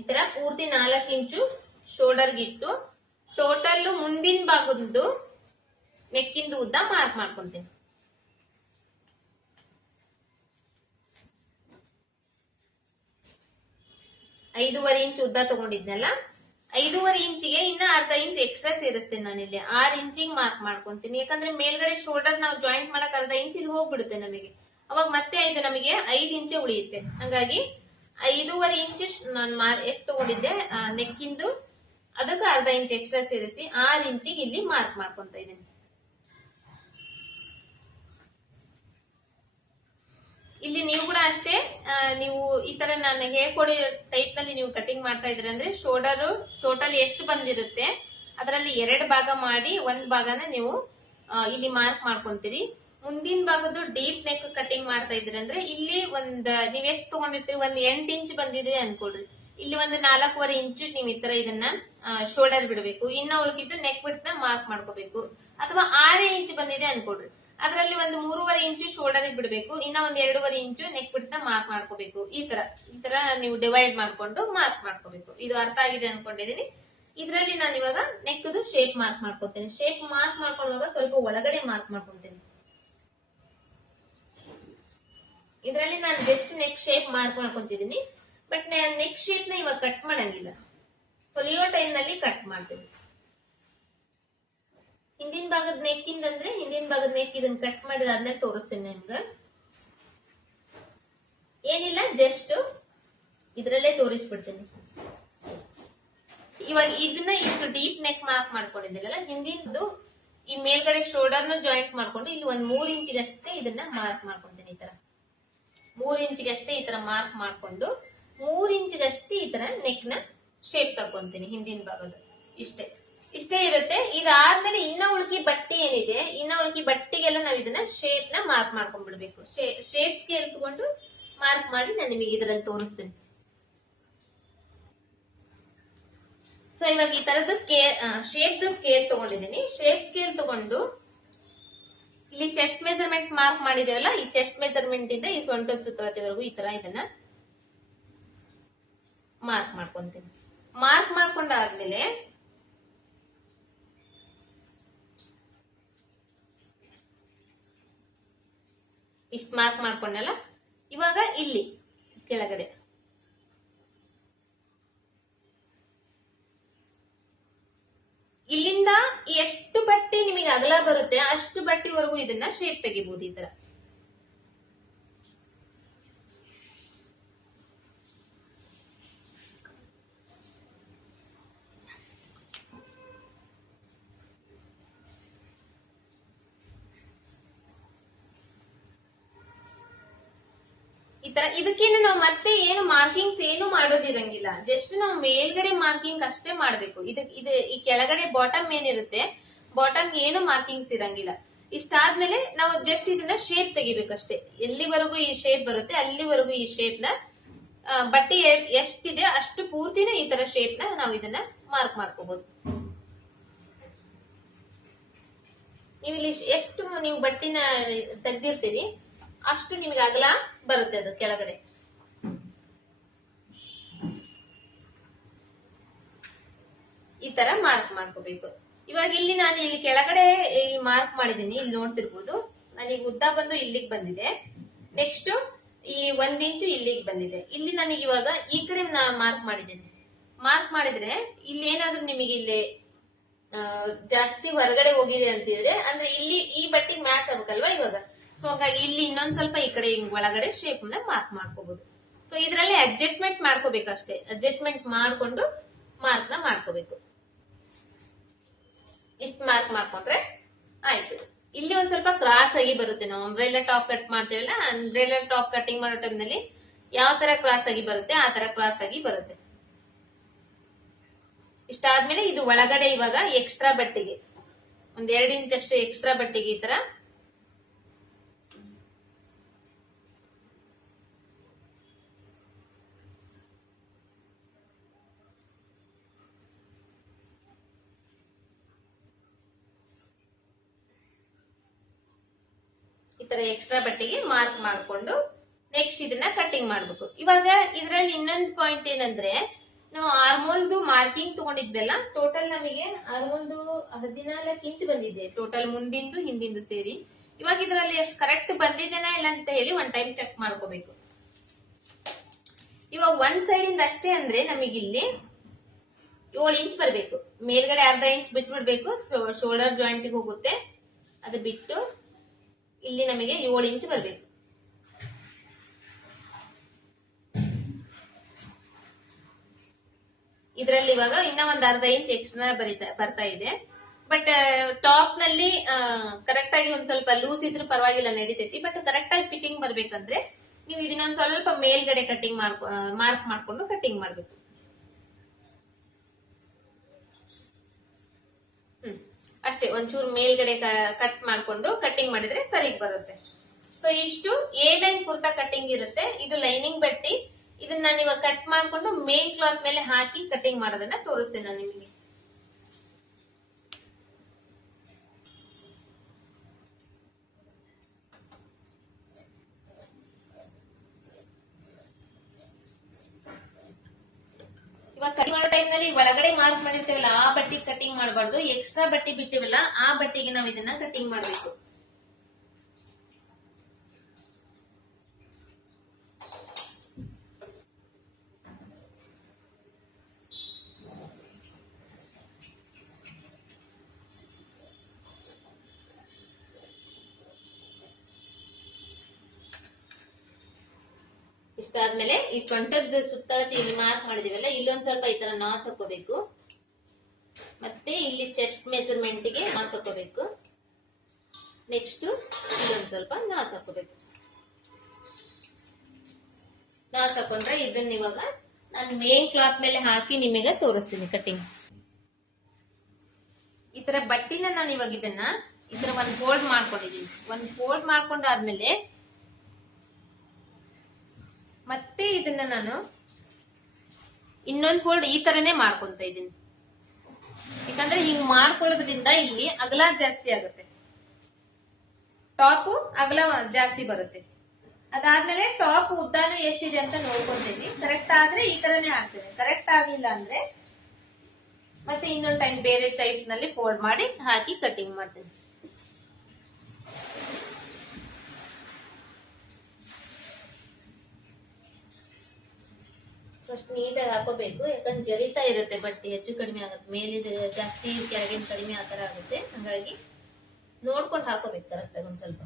ಈ ತರ ಪೂರ್ತಿ 4 ಇಂಚು ಶೋಲ್ಡರ್ಗಿಟ್ಟು ಟೋಟಲ್ ಮುಂದಿನ ಭಾಗದ್ದು ನೆಕ್ಕಿಂದು ಉದ್ದ ಮಾರ್ಕ್ ಮಾಡ್ಕೊಂತೀನಿ. 5.5 ಇಂಚ್ ಉದ್ದ ತಗೊಂಡಿದ್ನಲ್ಲ, 5.5 ಇಂಚಿಗೆ ಇನ್ನ ಅರ್ಧ ಇಂಚ್ ಎಕ್ಸ್ಟ್ರಾ ಸೇರಿಸ್ತೇನೆ ನಾನಿಲ್ಲಿ. 6 ಇಂಚಿಗೆ ಮಾರ್ಕ್ ಮಾಡ್ಕೊಂತೀನಿ. ಯಾಕಂದ್ರೆ ಮೇಲ್ಗಡೆ ಶೋಲ್ಡರ್ ನಾವು ಜಾಯಿಂಟ್ ಮಾಡಕ್ ಅರ್ಧ ಇಂಚ್ ಇಲ್ಲಿ ಹೋಗ್ಬಿಡುತ್ತೆ ನಮಗೆ. ಅವಾಗ ಮತ್ತೆ ಇದು ನಮಗೆ 5 ಇಂಚೆ ಉಳಿಯುತ್ತೆ. ಹಂಗಾಗಿ 5.5 ಇಂಚು ನಾನು ಎಷ್ಟು ತಗೊಂಡಿದ್ದೆ ನೆಕ್ಕಿಂದು, ಅದಕ್ಕೆ ಅರ್ಧ ಇಂಚ್ ಎಕ್ಸ್ಟ್ರಾ ಸೇರಿಸಿ 6 ಇಂಚಿಗೆ ಇಲ್ಲಿ ಮಾರ್ಕ್ ಮಾಡ್ಕೊಂತ ಇದ್ದೀನಿ. ಇಲ್ಲಿ ನೀವು ಕೂಡ ಅಷ್ಟೇ, ನೀವು ಈ ತರ ನಾನು ಹೇಳ್ಕೊಡಿ ಟೈಪ್ ನಲ್ಲಿ ನೀವು ಕಟಿಂಗ್ ಮಾಡ್ತಾ ಇದ್ರಿ ಅಂದ್ರೆ ಶೋಲ್ಡರ್ ಟೋಟಲ್ ಎಷ್ಟು ಬಂದಿರುತ್ತೆ ಅದರಲ್ಲಿ 2 ಭಾಗ ಮಾಡಿ 1 ಭಾಗನ ನೀವು ಇಲ್ಲಿ ಮಾರ್ಕ್ ಮಾಡ್ಕೊಂತೀರಿ. ಮುಂದಿನ ಭಾಗದ್ದು ಡೀಪ್ ನೆಕ್ ಕಟಿಂಗ್ ಮಾಡ್ತಾ ಇದ್ರಿ ಅಂದ್ರೆ ಇಲ್ಲಿ ನೀವ್ ಎಷ್ಟು ತಗೊಂಡಿರ್ತೀರಿ, 8 ಇಂಚ್ ಬಂದಿದೆ ಅನ್ಕೊಡ್ರಿ. ಇಲ್ಲಿ 4.25 ಇಂಚು ನೀವು ಈ ತರ ಇದನ್ನ ಶೋಲ್ಡರ್ ಬಿಡಬೇಕು. ಇನ್ನ ಉಳಿದಿದ್ದು ನೆಕ್ ಬಿಡ್ತ ಮಾರ್ಕ್ ಮಾಡ್ಕೋಬೇಕು. ಅಥವಾ 6 ಇಂಚ್ ಬಂದಿದೆ ಅನ್ಕೊಡ್ರಿ, ಅದರಲ್ಲಿ 3.25 ಇಂಚು ಶೋಲ್ಡರ್ ಬಿಡಬೇಕು. ಇನ್ನ 2.25 ಇಂಚು ನೆಕ್ ಬಿಡ್ತ ಮಾರ್ಕ್ ಮಾಡ್ಕೋಬೇಕು. ಈ ತರ ನೀವು ಡಿವೈಡ್ ಮಾಡ್ಕೊಂಡು ಮಾರ್ಕ್ ಮಾಡ್ಕೋಬೇಕು. ಇದು ಅರ್ಥ ಆಗಿದೆ ಅನ್ಕೊಂಡಿದೀನಿ. ಇದರಲ್ಲಿ ನಾನು ಇವಾಗ ನೆಕ್ ಶೇಪ್ ಮಾರ್ಕ್ ಮಾಡ್ಕೊತೇನೆ. ಶೇಪ್ ಮಾರ್ಕ್ ಮಾಡ್ಕೊಳ್ಳುವಾಗ ಸ್ವಲ್ಪ ಒಳಗಡೆ ಮಾರ್ಕ್ ಮಾಡ್ಕೊತೇನೆ. ಇದರಲ್ಲಿ ನಾನು ಜಸ್ಟ್ ನೆಕ್ ಶೇಪ್ ಮಾರ್ಕ್ ಮಾಡ್ಕೊಂತಿದ್ದೀನಿ. ಬಟ್ ನೆಕ್ ಶೇಪ್ ನ ಇವಾಗ ಕಟ್ ಮಾಡಂಗಿಲ್ಲ, ಹೊಲಿಯೋ ಟೈಮ್ ನಲ್ಲಿ ಕಟ್ ಮಾಡ್ತೀನಿ. ಹಿಂದಿನ ಭಾಗದ ನೆಕ್ ಇಂದಂದ್ರೆ ಹಿಂದಿನ ಭಾಗದ ನೆಕ್ ಇದನ್ನ ಕಟ್ ಮಾಡಿದಾದ್ಮೇಲೆ ತೋರಿಸ್ತೇನೆ ನಿಮ್ಗೆ. ಏನಿಲ್ಲ, ಜಸ್ಟ್ ಇದ್ರಲ್ಲೇ ತೋರಿಸ್ಬಿಡ್ತೀನಿ. ಇವಾಗ ಇದನ್ನ ಇಷ್ಟು ಡೀಪ್ ನೆಕ್ ಮಾರ್ಕ್ ಮಾಡ್ಕೊಂಡಿದ್ದೀರಲ್ಲ, ಹಿಂದಿಂದು ಈ ಮೇಲ್ಗಡೆ ಶೋಲ್ಡರ್ ನ ಜಾಯಿಂಟ್ ಮಾಡ್ಕೊಂಡು ಇಲ್ಲಿ 3 ಇಂಚಿಗಷ್ಟೇ ಇದನ್ನ ಮಾರ್ಕ್ ಮಾಡ್ಕೊಂತೀನಿ. ಈ ತರ 3 ಇಂಚಿಗಷ್ಟೇ ಈ ತರ ಮಾರ್ಕ್ ಮಾಡ್ಕೊಂಡು 3 ಇಂಚಿಗಷ್ಟೇ ಈ ತರ ನೆಕ್ ನ ಶೇಪ್ ತಕೊಂತೀನಿ. ಹಿಂದಿನ ಭಾಗದ ಇಷ್ಟೇ ಇರುತ್ತೆ. ಇದಾದ್ಮೇಲೆ ಇನ್ನ ಉಳ್ಕಿ ಬಟ್ಟೆ ಏನಿದೆ, ಇನ್ನ ಉಳ್ಕಿ ಬಟ್ಟೆಗೆಲ್ಲ ನಾವ್ ಇದನ್ನ ಶೇಪ್ ನ ಮಾರ್ಕ್ ಮಾಡ್ಕೊಂಡ್ಬಿಡ್ಬೇಕು. ಶೇಪ್ ಸ್ಕೇಲ್ ತಗೊಂಡು ಮಾರ್ಕ್ ಮಾಡಿ ನಾನು ನಿಮಗೆ ಇದರಲ್ಲಿ ತೋರಿಸ್ತೇನೆ. ಸೊ ಇವಾಗ ಈ ತರದ ಶೇಪ್ ಸ್ಕೇಲ್ ತಗೊಂಡಿದ್ದೀನಿ. ಶೇಪ್ ಸ್ಕೇಲ್ ತಗೊಂಡು ಇಲ್ಲಿ ಚೆಸ್ಟ್ ಮೆಜರ್ಮೆಂಟ್ ಮಾರ್ಕ್ ಮಾಡಿದೇವಲ್ಲ, ಈ ಚೆಸ್ಟ್ ಮೆಜರ್ಮೆಂಟ್ ಇಂದ ಈ ಸೊಂಟದ ಸುತ್ತಳತೆವರೆಗೂ ಈ ತರ ಇದನ್ನ ಮಾರ್ಕ್ ಮಾಡ್ಕೊಂತೀನಿ. ಮಾರ್ಕ್ ಮಾಡ್ಕೊಂಡಾದ್ಮೇಲೆ ಇಷ್ಟು ಮಾರ್ಕ್ ಮಾಡ್ಕೊಂಡಲ್ಲ, ಇವಾಗ ಇಲ್ಲಿ ಕೆಳಗಡೆ ಇಲ್ಲಿಂದ ಎಷ್ಟು ಬಟ್ಟೆ ನಿಮಗೆ ಅಗಲ ಬರುತ್ತೆ ಅಷ್ಟು ಬಟ್ಟೆವರೆಗೂ ಇದನ್ನ ಶೇಪ್ ತೆಗಿಬಹುದು. ಈ ತರ ಇದಕ್ಕೇನು ನಾವು ಮತ್ತೆ ಏನು ಮಾರ್ಕಿಂಗ್ಸ್ ಏನು ಮಾಡೋದಿರಂಗಿಲ್ಲ. ಜಸ್ಟ್ ನಾವು ಮೇಲ್ಗಡೆ ಮಾರ್ಕಿಂಗ್ ಅಷ್ಟೇ ಮಾಡ್ಬೇಕು. ಈ ಕೆಳಗಡೆ ಬಾಟಮ್ ಏನಿರುತ್ತೆ, ಬಾಟಮ್ ಏನು ಮಾರ್ಕಿಂಗ್ಸ್ ಇರಂಗಿಲ್ಲ. ಇಷ್ಟಾದ್ಮೇಲೆ ನಾವು ಜಸ್ಟ್ ಇದನ್ನ ಶೇಪ್ ತೆಗಿಬೇಕಷ್ಟೇ. ಎಲ್ಲಿವರೆಗೂ ಈ ಶೇಪ್ ಬರುತ್ತೆ ಅಲ್ಲಿವರೆಗೂ ಈ ಶೇಪ್ ನ ಬಟ್ಟೆ ಎಷ್ಟಿದೆ ಅಷ್ಟು ಪೂರ್ತಿನ ಈ ತರ ಶೇಪ್ ನ ನಾವು ಇದನ್ನ ಮಾರ್ಕ್ ಮಾಡ್ಕೋಬಹುದು. ನೀವು ಇಲ್ಲಿ ಎಷ್ಟು ನೀವು ಬಟ್ಟೆನ ತೆಗ್ದಿರ್ತೀರಿ ಅಷ್ಟು ನಿಮ್ಗೆ ಅಗಲ ಬರುತ್ತೆ ಅದು ಕೆಳಗಡೆ. ಈ ತರ ಮಾರ್ಕ್ ಮಾಡ್ಕೋಬೇಕು. ಇವಾಗ ಇಲ್ಲಿ ನಾನು ಇಲ್ಲಿ ಕೆಳಗಡೆ ಮಾರ್ಕ್ ಮಾಡಿದೀನಿ, ಇಲ್ಲಿ ನೋಡ್ತಿರ್ಬೋದು. ನನಗೆ ಉದ್ದ ಬಂದು ಇಲ್ಲಿಗೆ ಬಂದಿದೆ. ನೆಕ್ಸ್ಟ್ ಈ 1 ಇಂಚು ಇಲ್ಲಿಗೆ ಬಂದಿದೆ. ಇಲ್ಲಿ ನನಗೆ ಇವಾಗ ಈ ಕಡೆ ಮಾರ್ಕ್ ಮಾಡಿದ್ದೀನಿ. ಮಾರ್ಕ್ ಮಾಡಿದ್ರೆ ಇಲ್ಲಿ ಏನಾದ್ರೂ ನಿಮಗೆ ಇಲ್ಲಿ ಜಾಸ್ತಿ ಹೊರಗಡೆ ಹೋಗಿದೆ ಅಂತಿದ್ರೆ ಅಂದ್ರೆ ಇಲ್ಲಿ ಈ ಬಟ್ಟೆಗೆ ಮ್ಯಾಚ್ ಆಗ್ಬೇಕಲ್ವಾ ಇವಾಗ. ಸೊ ಹಾಗಾಗಿ ಇಲ್ಲಿ ಇನ್ನೊಂದ್ ಸ್ವಲ್ಪ ಈ ಕಡೆ ಒಳಗಡೆ ಶೇಪ್ ನ ಮಾರ್ಕ್ ಮಾಡ್ಕೋಬಹುದು. ಸೊ ಇದರಲ್ಲಿ ಅಡ್ಜಸ್ಟ್ಮೆಂಟ್ ಮಾಡ್ಕೋಬೇಕು ಅಷ್ಟೇ. ಅಡ್ಜಸ್ಟ್ಮೆಂಟ್ ಮಾಡ್ಕೊಂಡು ಮಾರ್ಕ್ ನ ಮಾಡ್ಕೋಬೇಕು. ಇಷ್ಟು ಮಾರ್ಕ್ ಮಾಡ್ಕೊಂಡ್ರೆ ಆಯ್ತು. ಇಲ್ಲಿ ಒಂದ್ ಸ್ವಲ್ಪ ಕ್ರಾಸ್ ಆಗಿ ಬರುತ್ತೆ. ನಾವು ಅಂಬ್ರೆಲಾ ಟಾಪ್ ಕಟ್ ಮಾಡ್ತೇವಲ್ಲ, ಅಂಬ್ರೆಲಾ ಟಾಪ್ ಕಟಿಂಗ್ ಮಾಡೋ ಟೈಮ್ ನಲ್ಲಿ ಯಾವ ತರ ಕ್ರಾಸ್ ಆಗಿ ಬರುತ್ತೆ ಆ ತರ ಕ್ರಾಸ್ ಆಗಿ ಬರುತ್ತೆ. ಇಷ್ಟಾದ್ಮೇಲೆ ಇದು ಒಳಗಡೆ ಇವಾಗ ಎಕ್ಸ್ಟ್ರಾ ಬಟ್ಟೆಗೆ 2 ಇಂಚ್ ಅಷ್ಟು ಎಕ್ಸ್ಟ್ರಾ ಬಟ್ಟೆಗೆ ಈ ತರ ತರ ಎಕ್ಸ್ಟ್ರಾ ಬಟ್ಟೆಗೆ ಮಾರ್ಕ್ ಮಾಡ್ಕೊಂಡು ನೆಕ್ಸ್ಟ್ ಇದನ್ನ ಕಟ್ಟಿಂಗ್ ಮಾಡ್ಬೇಕು. ಇವಾಗ ಇದ್ರಲ್ಲಿ ಇನ್ನೊಂದು ಪಾಯಿಂಟ್ ಏನಂದ್ರೆ, ನಾವು ಆರ್ಮೋಲ್ದು ಮಾರ್ಕಿಂಗ್ ತಗೊಂಡಿದ್ವಲ್ಲ, ಟೋಟಲ್ ನಮಗೆ ಆರ್ಮೋಲ್ದು 14 ಇಂಚ್ ಬಂದಿದೆ ಟೋಟಲ್, ಮುಂದಿಂದು ಹಿಂದಿಂದು ಸೇರಿ. ಇವಾಗ ಇದರಲ್ಲಿ ಎಷ್ಟು ಕರೆಕ್ಟ್ ಬಂದಿದ್ದೇನಾ ಇಲ್ಲ ಅಂತ ಹೇಳಿ ಒಂದ್ ಟೈಮ್ ಚೆಕ್ ಮಾಡ್ಕೋಬೇಕು. ಇವಾಗ ಒಂದ್ ಸೈಡ್ ಇಂದ ಅಷ್ಟೇ ಅಂದ್ರೆ ನಮಗಿಲ್ಲಿ 7 ಇಂಚ್ ಬರ್ಬೇಕು. ಮೇಲ್ಗಡೆ ಅರ್ಧ ಇಂಚ್ ಬಿಟ್ಬಿಡ್ಬೇಕು, ಶೋಲ್ಡರ್ ಜಾಯಿಂಟ್ ಹೋಗುತ್ತೆ. ಅದು ಬಿಟ್ಟು ಇಲ್ಲಿ ನಮಗೆ 7 ಇಂಚ್ ಬರ್ಬೇಕು. ಇದರಲ್ಲಿ ಇವಾಗ ಇನ್ನ ಒಂದ್ ಅರ್ಧ ಇಂಚ್ ಎಕ್ಸ್ಟ್ರಾ ಬರ್ತಾ ಇದೆ. ಬಟ್ ಟಾಪ್ ನಲ್ಲಿ ಕರೆಕ್ಟ್ ಆಗಿ ಒಂದ್ ಸ್ವಲ್ಪ ಲೂಸ್ ಇದ್ರೂ ಪರವಾಗಿಲ್ಲ, ನಡೀತೈತಿ. ಬಟ್ ಕರೆಕ್ಟ್ ಆಗಿ ಫಿಟ್ಟಿಂಗ್ ಬರ್ಬೇಕಂದ್ರೆ ನೀವು ಇದನ್ನೊಂದ್ ಸ್ವಲ್ಪ ಮೇಲ್ಗಡೆ ಕಟ್ಟಿಂಗ್ ಮಾರ್ಕ್ ಮಾಡ್ಕೊಂಡು ಕಟ್ಟಿಂಗ್ ಮಾಡ್ಬೇಕು. ಅಷ್ಟೇ, ಒಂಚೂರು ಮೇಲ್ಗಡೆ ಕಟ್ ಮಾಡ್ಕೊಂಡು ಕಟ್ಟಿಂಗ್ ಮಾಡಿದ್ರೆ ಸರಿಗ್ ಬರುತ್ತೆ. ಸೊ ಇಷ್ಟು ಎ ಲೈನ್ ಕುರ್ತಾ ಕಟ್ಟಿಂಗ್ ಇರುತ್ತೆ. ಇದು ಲೈನಿಂಗ್ ಬಟ್ಟಿ. ಇದನ್ನ ನಾನು ಇವಾಗ ಕಟ್ ಮಾಡ್ಕೊಂಡು ಮೇನ್ ಕ್ಲಾತ್ ಮೇಲೆ ಹಾಕಿ ಕಟ್ಟಿಂಗ್ ಮಾಡೋದನ್ನ ತೋರಿಸ್ತೇನೆ ನಾನು ನಿಮಗೆ. ಇವಾಗ ಕಟಿಂಗ್ ಮಾಡೋ ಟೈಮ್ ನಲ್ಲಿ ಒಳಗಡೆ ಮಾರ್ಕ್ ಮಾಡಿರ್ತೇವಲ್ಲ ಆ ಬಟ್ಟಿ ಕಟಿಂಗ್ ಮಾಡಬಾರ್ದು. ಎಕ್ಸ್ಟ್ರಾ ಬಟ್ಟಿ ಬಿಟ್ಟಿವಲ್ಲ ಆ ಬಟ್ಟಿಗೆ ನಾವು ಇದನ್ನ ಕಟಿಂಗ್ ಮಾಡಬೇಕು. ಇಷ್ಟಾದ್ಮೇಲೆ ಈ ಸೊಂಟದ ಸುತ್ತ ಇಲ್ಲಿ ಮಾರ್ಕ್ ಮಾಡಿದೀವಲ್ಲ, ಇಲ್ಲೊಂದ್ ಸ್ವಲ್ಪ ಈ ತರ ನಾಚ್ ಹಾಕೋಬೇಕು. ಮತ್ತೆ ಇಲ್ಲಿ ಚೆಸ್ಟ್ ಮೆಜರ್ಮೆಂಟ್ ಗೆ ನಾಚ್ ಹಾಕೋಬೇಕು. ನೆಕ್ಸ್ಟ್ ಇಲ್ಲೊಂದ್ ಸ್ವಲ್ಪ ನಾಚ್ ಹಾಕೋಬೇಕು. ನಾಚ್ ಹಾಕೊಂಡ್ರೆ ಇದನ್ನ ಇವಾಗ ನಾನು ಮೇನ್ ಕ್ಲಾತ್ ಮೇಲೆ ಹಾಕಿ ನಿಮಗೆ ತೋರಿಸ್ತೀನಿ ಕಟಿಂಗ್. ಈ ತರ ಬಟ್ಟಿನ ನಾನು ಇವಾಗ ಇದನ್ನ ಈ ತರ ಒಂದ್ ಫೋಲ್ಡ್ ಮಾಡ್ಕೊಂಡಿದೀನಿ. ಒಂದ್ ಫೋಲ್ಡ್ ಮಾಡ್ಕೊಂಡಾದ್ಮೇಲೆ ಮತ್ತೆ ಇದನ್ನ ನಾನು ಇನ್ನೊಂದ್ ಫೋಲ್ಡ್ ಈ ತರನೇ ಮಾಡ್ಕೊಂತ ಇದ್ದೀನಿ. ಯಾಕಂದ್ರೆ ಹಿಂಗ್ ಮಾಡ್ಕೊಳ್ಳೋದ್ರಿಂದ ಇಲ್ಲಿ ಅಗಲ ಜಾಸ್ತಿ ಆಗುತ್ತೆ, ಟಾಪ್ ಅಗಲ ಜಾಸ್ತಿ ಬರುತ್ತೆ. ಅದಾದ್ಮೇಲೆ ಟಾಪ್ ಉದ್ದಾನು ಎಷ್ಟಿದೆ ಅಂತ ನೋಡ್ಕೊಂತೀನಿ. ಕರೆಕ್ಟ್ ಆದ್ರೆ ಈ ತರನೇ ಹಾಕ್ತೇನೆ, ಕರೆಕ್ಟ್ ಆಗಿಲ್ಲ ಅಂದ್ರೆ ಮತ್ತೆ ಇನ್ನೊಂದ್ ಟೈಮ್ ಬೇರೆ ಟೈಪ್ ನಲ್ಲಿ ಫೋಲ್ಡ್ ಮಾಡಿ ಹಾಕಿ ಕಟಿಂಗ್ ಮಾಡ್ತೇನೆ. ಫಸ್ಟ್ ನೀಟಾಗಿ ಹಾಕೋಬೇಕು, ಯಾಕಂದ್ರೆ ಜರಿತಾ ಇರುತ್ತೆ ಬಟ್ಟೆ, ಹೆಚ್ಚು ಕಡಿಮೆ ಆಗುತ್ತೆ, ಮೇಲಿದ ಜಾಸ್ತಿ ಕೆಳಗಿನ ಕಡಿಮೆ ಆತರ ಆಗುತ್ತೆ. ಹಂಗಾಗಿ ನೋಡ್ಕೊಂಡು ಹಾಕೋಬೇಕು ಕರೆಕ್ಟ್ ಆಗಿ ಒಂದ್ ಸ್ವಲ್ಪ.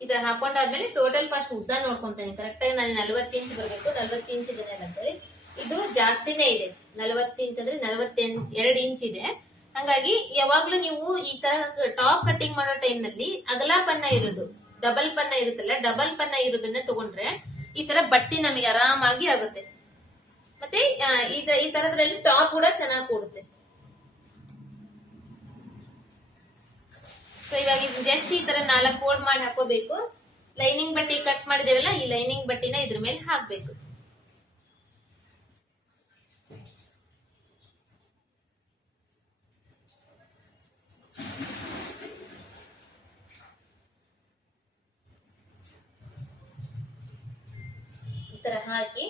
ಇದ್ರ ಹಾಕೊಂಡಾದ್ಮೇಲೆ ಟೋಟಲ್ ಫಸ್ಟ್ ಉದ್ದ ನೋಡ್ಕೊಂತೇನೆ. ಕರೆಕ್ಟ್ ಆಗಿ ನಾನು 40 ಇಂಚ್ ಬರ್ಬೇಕು. 40 ಇಂಚ್ ಇದೆ ಅಂತೇಳಿ ಇದು ಜಾಸ್ತಿನೇ ಇದೆ. 40 ಇಂಚ್ ಅಂದ್ರೆ 42 ಇಂಚ್ ಇದೆ. ಹಂಗಾಗಿ ಯಾವಾಗ್ಲೂ ನೀವು ಈ ತರ ಟಾಪ್ ಕಟಿಂಗ್ ಮಾಡೋ ಟೈಮ್ ನಲ್ಲಿ ಅಗಲ ಪನ್ನ ಇರೋದು, ಡಬಲ್ ಪನ್ನ ಇರುತ್ತಲ್ಲ, ಡಬಲ್ ಪನ್ನ ಇರೋದನ್ನ ತಗೊಂಡ್ರೆ ಈ ತರ ಬಟ್ಟೆ ನಮಗೆ ಆರಾಮಾಗಿ ಆಗುತ್ತೆ. ಮತ್ತೆ ಈ ತರದ್ರಲ್ಲಿ ಟಾಪ್ ಕೂಡ ಚೆನ್ನಾಗಿ ಕೂಡುತ್ತೆ. ಸೊ ಇವಾಗ ಜಸ್ಟ್ ಈ ತರ 4 ಫೋಲ್ಡ್ ಮಾಡಿ ಹಾಕೋಬೇಕು. ಲೈನಿಂಗ್ ಬಟ್ಟೆ ಕಟ್ ಮಾಡಿದೇವಲ್ಲ, ಈ ಲೈನಿಂಗ್ ಬಟ್ಟೆನ ಇದ್ರ ಮೇಲೆ ಹಾಕ್ಬೇಕು. ಈ ತರ ಹಾಕಿ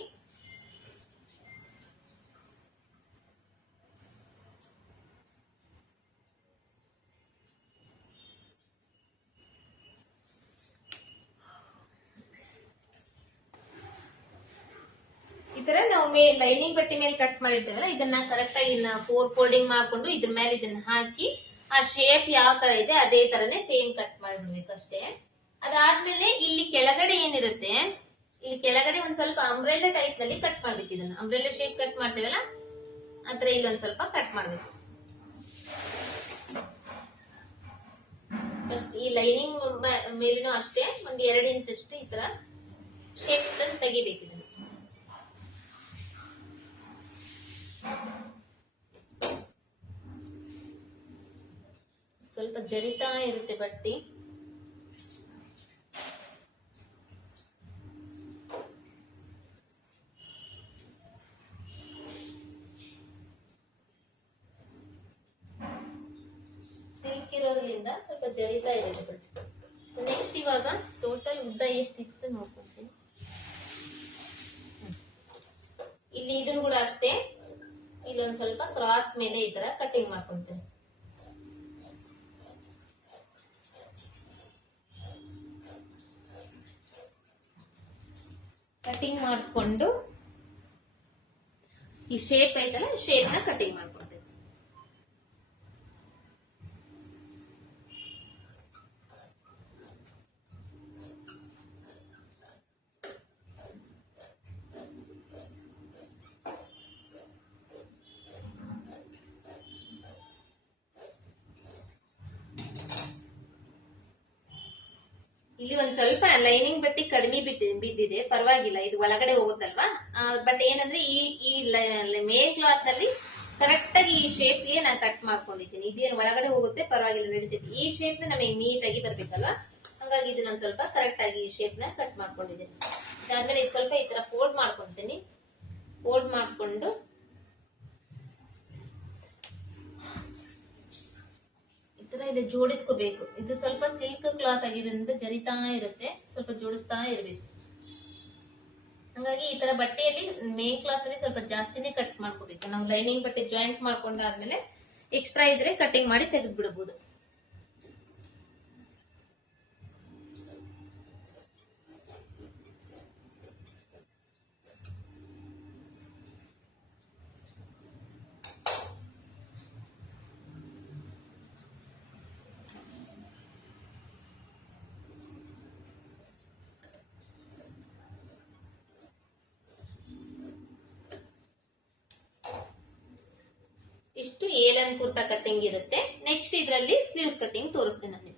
ಈ ತರ ನಾವು ಲೈನಿಂಗ್ ಬಟ್ಟೆ ಮೇಲೆ ಕಟ್ ಮಾಡಿರ್ತೇವಲ್ಲ, ಇದನ್ನ ಕರೆಕ್ಟ್ ಆಗಿ 4 ಫೋಲ್ಡಿಂಗ್ ಮಾಡ್ಕೊಂಡು ಇದ್ರ ಮೇಲೆ ಇದನ್ನ ಹಾಕಿ ಆ ಶೇಪ್ ಯಾವ ತರ ಇದೆ ಅದೇ ತರನೇ ಸೇಮ್ ಕಟ್ ಮಾಡ್ಬಿಡ್ಬೇಕು ಅಷ್ಟೇ. ಅದಾದ್ಮೇಲೆ ಇಲ್ಲಿ ಕೆಳಗಡೆ ಏನಿರುತ್ತೆ, ಇಲ್ಲಿ ಕೆಳಗಡೆ ಒಂದ್ ಸ್ವಲ್ಪ ಅಂಬ್ರೆಲಾ ಟೈಪ್ ನಲ್ಲಿ ಕಟ್ ಮಾಡ್ಬೇಕು. ಇದನ್ನ ಅಂಬ್ರೆಲಾ ಶೇಪ್ ಕಟ್ ಮಾಡ್ತೇವಲ್ಲ ಆತರ ಇಲ್ಲೊಂದ್ ಸ್ವಲ್ಪ ಕಟ್ ಮಾಡ್ಬೇಕು. ಈ ಲೈನಿಂಗ್ ಮೇಲಿನೂ ಅಷ್ಟೇ ಒಂದ್ 2 ಇಂಚ್ ಅಷ್ಟು ಈ ತರ ಶೇಪ್ ತೆಗಿಬೇಕು. ಇದನ್ನ ಸ್ವಲ್ಪ ಜರಿತಾ ಇರುತ್ತೆ ಬಟ್ಟೆ. ಜರಿತಾ ಇದೆ. ನೆಕ್ಸ್ಟ್ ಇವಾಗ ಟೋಟಲ್ ಉದ್ದ ಎಷ್ಟಿತ್ತು ನೋಡ್ಕೊಂತೀನಿ. ಇಲ್ಲಿ ಇದನ್ನು ಕೂಡ ಅಷ್ಟೇ, ಇಲ್ಲೊಂದ್ ಸ್ವಲ್ಪ ಕ್ರಾಸ್ ಮೇಲೆ ಈ ತರ ಕಟಿಂಗ್ ಮಾಡ್ಕೊಂತೀನಿ. ಕಟಿಂಗ್ ಮಾಡ್ಕೊಂಡು ಈ ಶೇಪ್ ಐತಲ್ಲ, ಶೇಪ್ ನ ಕಟಿಂಗ್ ಮಾಡ್ಕೊಳ್ತೇವೆ. ಇಲ್ಲಿ ಒಂದ್ ಸ್ವಲ್ಪ ಲೈನಿಂಗ್ ಬಟ್ಟೆ ಕಡಿಮೆ ಬಿದ್ದಿದೆ, ಪರವಾಗಿಲ್ಲ, ಇದು ಒಳಗಡೆ ಹೋಗುತ್ತಲ್ವಾ. ಬಟ್ ಏನಂದ್ರೆ ಈ ಮೇಲ್ ಕ್ಲಾತ್ ನಲ್ಲಿ ಕರೆಕ್ಟ್ ಆಗಿ ಈ ಶೇಪ್ ಗೆ ನಾನು ಕಟ್ ಮಾಡ್ಕೊಂಡಿದ್ದೀನಿ. ಇದೇನು ಒಳಗಡೆ ಹೋಗುತ್ತೆ, ಪರವಾಗಿಲ್ಲ, ನಡೀತೈತಿ. ಈ ಶೇಪ್ ನಮಗೆ ನೀಟ್ ಆಗಿ ಬರ್ಬೇಕಲ್ವಾ, ಹಾಗಾಗಿ ಇದು ನಾನು ಸ್ವಲ್ಪ ಕರೆಕ್ಟ್ ಆಗಿ ಈ ಶೇಪ್ ನ ಕಟ್ ಮಾಡ್ಕೊಂಡಿದ್ದೀನಿ. ಅದಾದ್ಮೇಲೆ ಇದು ಸ್ವಲ್ಪ ಈ ತರ ಫೋಲ್ಡ್ ಮಾಡ್ಕೊಂತೀನಿ. ಫೋಲ್ಡ್ ಮಾಡ್ಕೊಂಡು ಇದು ಜೋಡಿಸ್ಕೋಬೇಕು. ಇದು ಸ್ವಲ್ಪ ಸಿಲ್ಕ್ ಕ್ಲಾತ್ ಆಗಿರೋದ್ರಿಂದ ಜರಿತಾ ಇರುತ್ತೆ, ಸ್ವಲ್ಪ ಜೋಡಿಸ್ತಾ ಇರ್ಬೇಕು. ಹಂಗಾಗಿ ಈ ತರ ಬಟ್ಟೆಯಲ್ಲಿ ಮೇನ್ ಕ್ಲಾತ್ ಅಲ್ಲಿ ಸ್ವಲ್ಪ ಜಾಸ್ತಿನೇ ಕಟ್ ಮಾಡ್ಕೋಬೇಕು. ನಾವು ಲೈನಿಂಗ್ ಬಟ್ಟೆ ಜಾಯಿಂಟ್ ಮಾಡ್ಕೊಂಡಾದ್ಮೇಲೆ ಎಕ್ಸ್ಟ್ರಾ ಇದ್ರೆ ಕಟಿಂಗ್ ಮಾಡಿ ತೆಗೆದು ಬಿಡಬಹುದು. ಇಷ್ಟು ಏಲನ್ ಕುರ್ತಾ ಕಟ್ಟಿಂಗ್ ಇರುತ್ತೆ. ನೆಕ್ಸ್ಟ್ ಇದರಲ್ಲಿ ಸ್ಲೀವ್ಸ್ ಕಟ್ಟಿಂಗ್ ತೋರಿಸ್ತೇನೆ ನಾನು.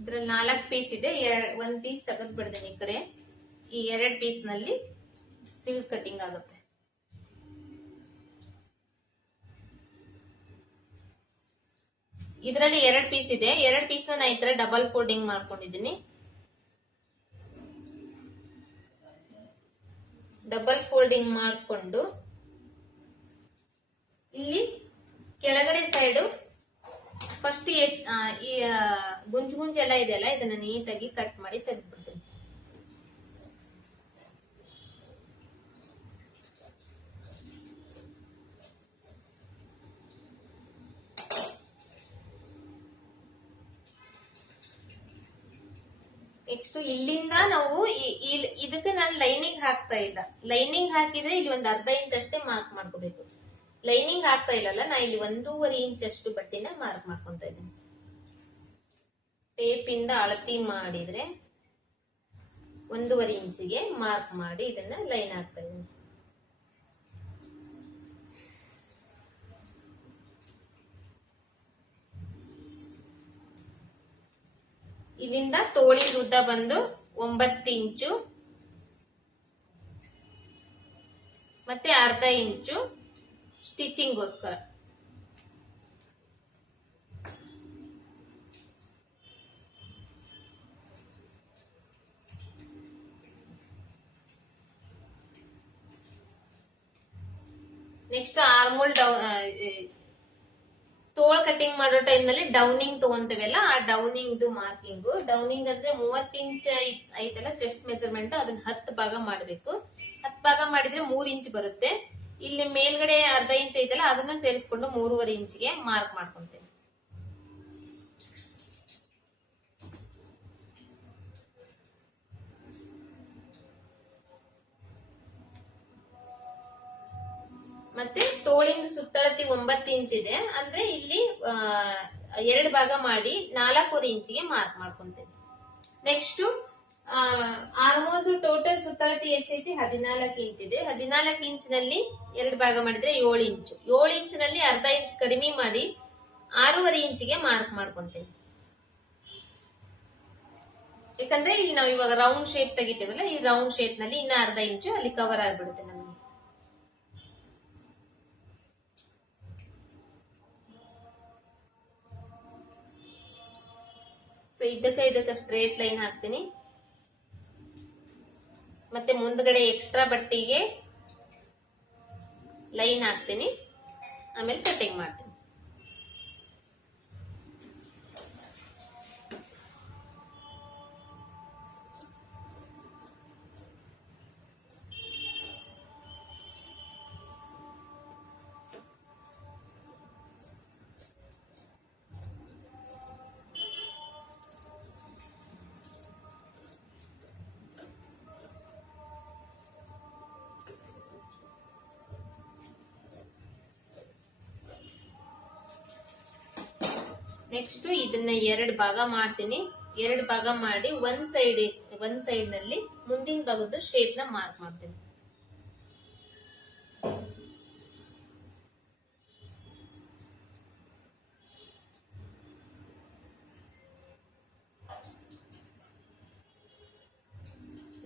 ಇದ್ರಲ್ಲಿ 4 ಪೀಸ್ ಇದೆ, 1 ಪೀಸ್ ತೆಗೆದು ಬಿಡ್ತೇನೆ ಈ ಕಡೆ. ಈ 2 ಪೀಸ್ ನಲ್ಲಿ ಸ್ಲೀವ್ಸ್ ಕಟ್ಟಿಂಗ್ ಆಗುತ್ತೆ. ಇದರಲ್ಲಿ 2 ಪೀಸ್ ಇದೆ, 2 ಪೀಸ್ ನ ಈ ತರ ಡಬಲ್ ಫೋಲ್ಡಿಂಗ್ ಮಾಡ್ಕೊಂಡಿದ್ದೀನಿ. ಡಬಲ್ ಫೋಲ್ಡಿಂಗ್ ಮಾಡಿಕೊಂಡು ಇಲ್ಲಿ ಕೆಳಗಡೆ ಸೈಡ್ ಫಸ್ಟ್ ಈ ಗುಂಜು ಎಲ್ಲ ಇದೆಯಲ್ಲ, ಇದನ್ನ ನೀಟಾಗಿ ಕಟ್ ಮಾಡಿ ತೆಗೆದ್ಬಿಡ್ತೀನಿ. ನೆಕ್ಸ್ಟ್ ಇಲ್ಲಿಂದ ನಾವು ಇದಕ್ಕೆ ನಾನು ಲೈನಿಂಗ್ ಹಾಕ್ತಾ ಇಲ್ಲ. ಲೈನಿಂಗ್ ಹಾಕಿದ್ರೆ ಇಲ್ಲಿ ಒಂದು ಅರ್ಧ ಇಂಚ್ ಅಷ್ಟೇ ಮಾರ್ಕ್ ಮಾಡ್ಕೋಬೇಕು. ಲೈನಿಂಗ್ ಹಾಕ್ತಾ ಇಲ್ಲಲ್ಲ, ನಾ ಇಲ್ಲಿ 1.5 ಇಂಚ್ ಅಷ್ಟು ಬಟ್ಟೆನ ಮಾರ್ಕ್ ಮಾಡ್ಕೊಂತ ಇದ್ದೀನಿ. ಟೇಪ್ ಇಂದ ಅಳತಿ ಮಾಡಿದ್ರೆ 1.5 ಇಂಚಿಗೆ ಮಾರ್ಕ್ ಮಾಡಿ ಇದನ್ನ ಲೈನ್ ಹಾಕ್ತಾ ಇದ್ದೀನಿ. ಇಲ್ಲಿಂದ ತೋಳಿ ಉದ್ದ ಬಂದು 9 ಇಂಚು ಮತ್ತೆ ಅರ್ಧ ಇಂಚು ಸ್ಟಿಚಿಂಗ್ಗೋಸ್ಕರ. ನೆಕ್ಸ್ಟ್ ಆರ್ಮೋಲ್ ತೋಳ್ ಕಟಿಂಗ್ ಮಾಡೋ ಟೈಮ್ ನಲ್ಲಿ ಡೌನಿಂಗ್ ತಗೊಂತೇವಲ್ಲ, ಆ ಡೌನಿಂಗ್ ಮಾರ್ಕಿಂಗ್. ಡೌನಿಂಗ್ ಅಂದ್ರೆ 30 ಇಂಚ್ ಐತಲ್ಲ ಚೆಸ್ಟ್ ಮೆಜರ್ಮೆಂಟ್, ಅದನ್ನ 10 ಭಾಗ ಮಾಡ್ಬೇಕು. 10 ಭಾಗ ಮಾಡಿದ್ರೆ 3 ಇಂಚ್ ಬರುತ್ತೆ. ಇಲ್ಲಿ ಮೇಲ್ಗಡೆ ಅರ್ಧ ಇಂಚ್ ಐತಲ್ಲ, ಅದನ್ನ ಸೇರಿಸ್ಕೊಂಡು 3.5 ಇಂಚ್ಗೆ ಮಾರ್ಕ್ ಮಾಡ್ಕೊಂತೇವೆ. ಮತ್ತೆ ತೋಳಿನ ಸುತ್ತಳತಿ 9 ಇಂಚ್ ಇದೆ ಅಂದ್ರೆ ಇಲ್ಲಿ 2 ಭಾಗ ಮಾಡಿ 4.5 ಇಂಚಿಗೆ ಮಾರ್ಕ್ ಮಾಡ್ಕೊಂತೇವೆ. ನೆಕ್ಸ್ಟ್ ಆರ್ಮೋಲ್ ಟೋಟಲ್ ಸುತ್ತಳತಿ ಎಷ್ಟೈತಿ? 14 ಇಂಚ್ ಇದೆ. 14 ಇಂಚ್ ನಲ್ಲಿ 2 ಭಾಗ ಮಾಡಿದ್ರೆ 7 ಇಂಚು. 7 ಇಂಚ್ ನಲ್ಲಿ ಅರ್ಧ ಇಂಚ್ ಕಡಿಮೆ ಮಾಡಿ 6.5 ಇಂಚಿಗೆ ಮಾರ್ಕ್ ಮಾಡ್ಕೊಂತೇವೆ. ಯಾಕಂದ್ರೆ ಇಲ್ಲಿ ನಾವು ಇವಾಗ ರೌಂಡ್ ಶೇಪ್ ತೆಗಿತೇವಲ್ಲ, ಈ ರೌಂಡ್ ಶೇಪ್ ನಲ್ಲಿ ಇನ್ನ ಅರ್ಧ ಇಂಚು ಅಲ್ಲಿ ಕವರ್ ಆಗ್ಬಿಡುತ್ತೆ ನಮಗೆ. ಸೊ ಇದಕ್ಕೆ ಸ್ಟ್ರೇಟ್ ಲೈನ್ ಹಾಕ್ತೀನಿ. ಮತ್ತೆ ಮುಂದ್ಗಡೆ ಎಕ್ಸ್ಟ್ರಾ ಬಟ್ಟೆಗೆ ಲೈನ್ ಹಾಕ್ತೀನಿ, ಆಮೇಲೆ ಕಟಿಂಗ್ ಮಾಡ್ತೀನಿ. ನೆಕ್ಸ್ಟ್ ಇದನ್ನ 2 ಭಾಗ ಮಾಡ್ತೀನಿ. 2 ಭಾಗ ಮಾಡಿ ಒಂದ್ ಸೈಡ್ ನಲ್ಲಿ ಮುಂದಿನ ಭಾಗದ ಶೇಪ್ ನ ಮಾರ್ಕ್ ಮಾಡ್ತೀನಿ.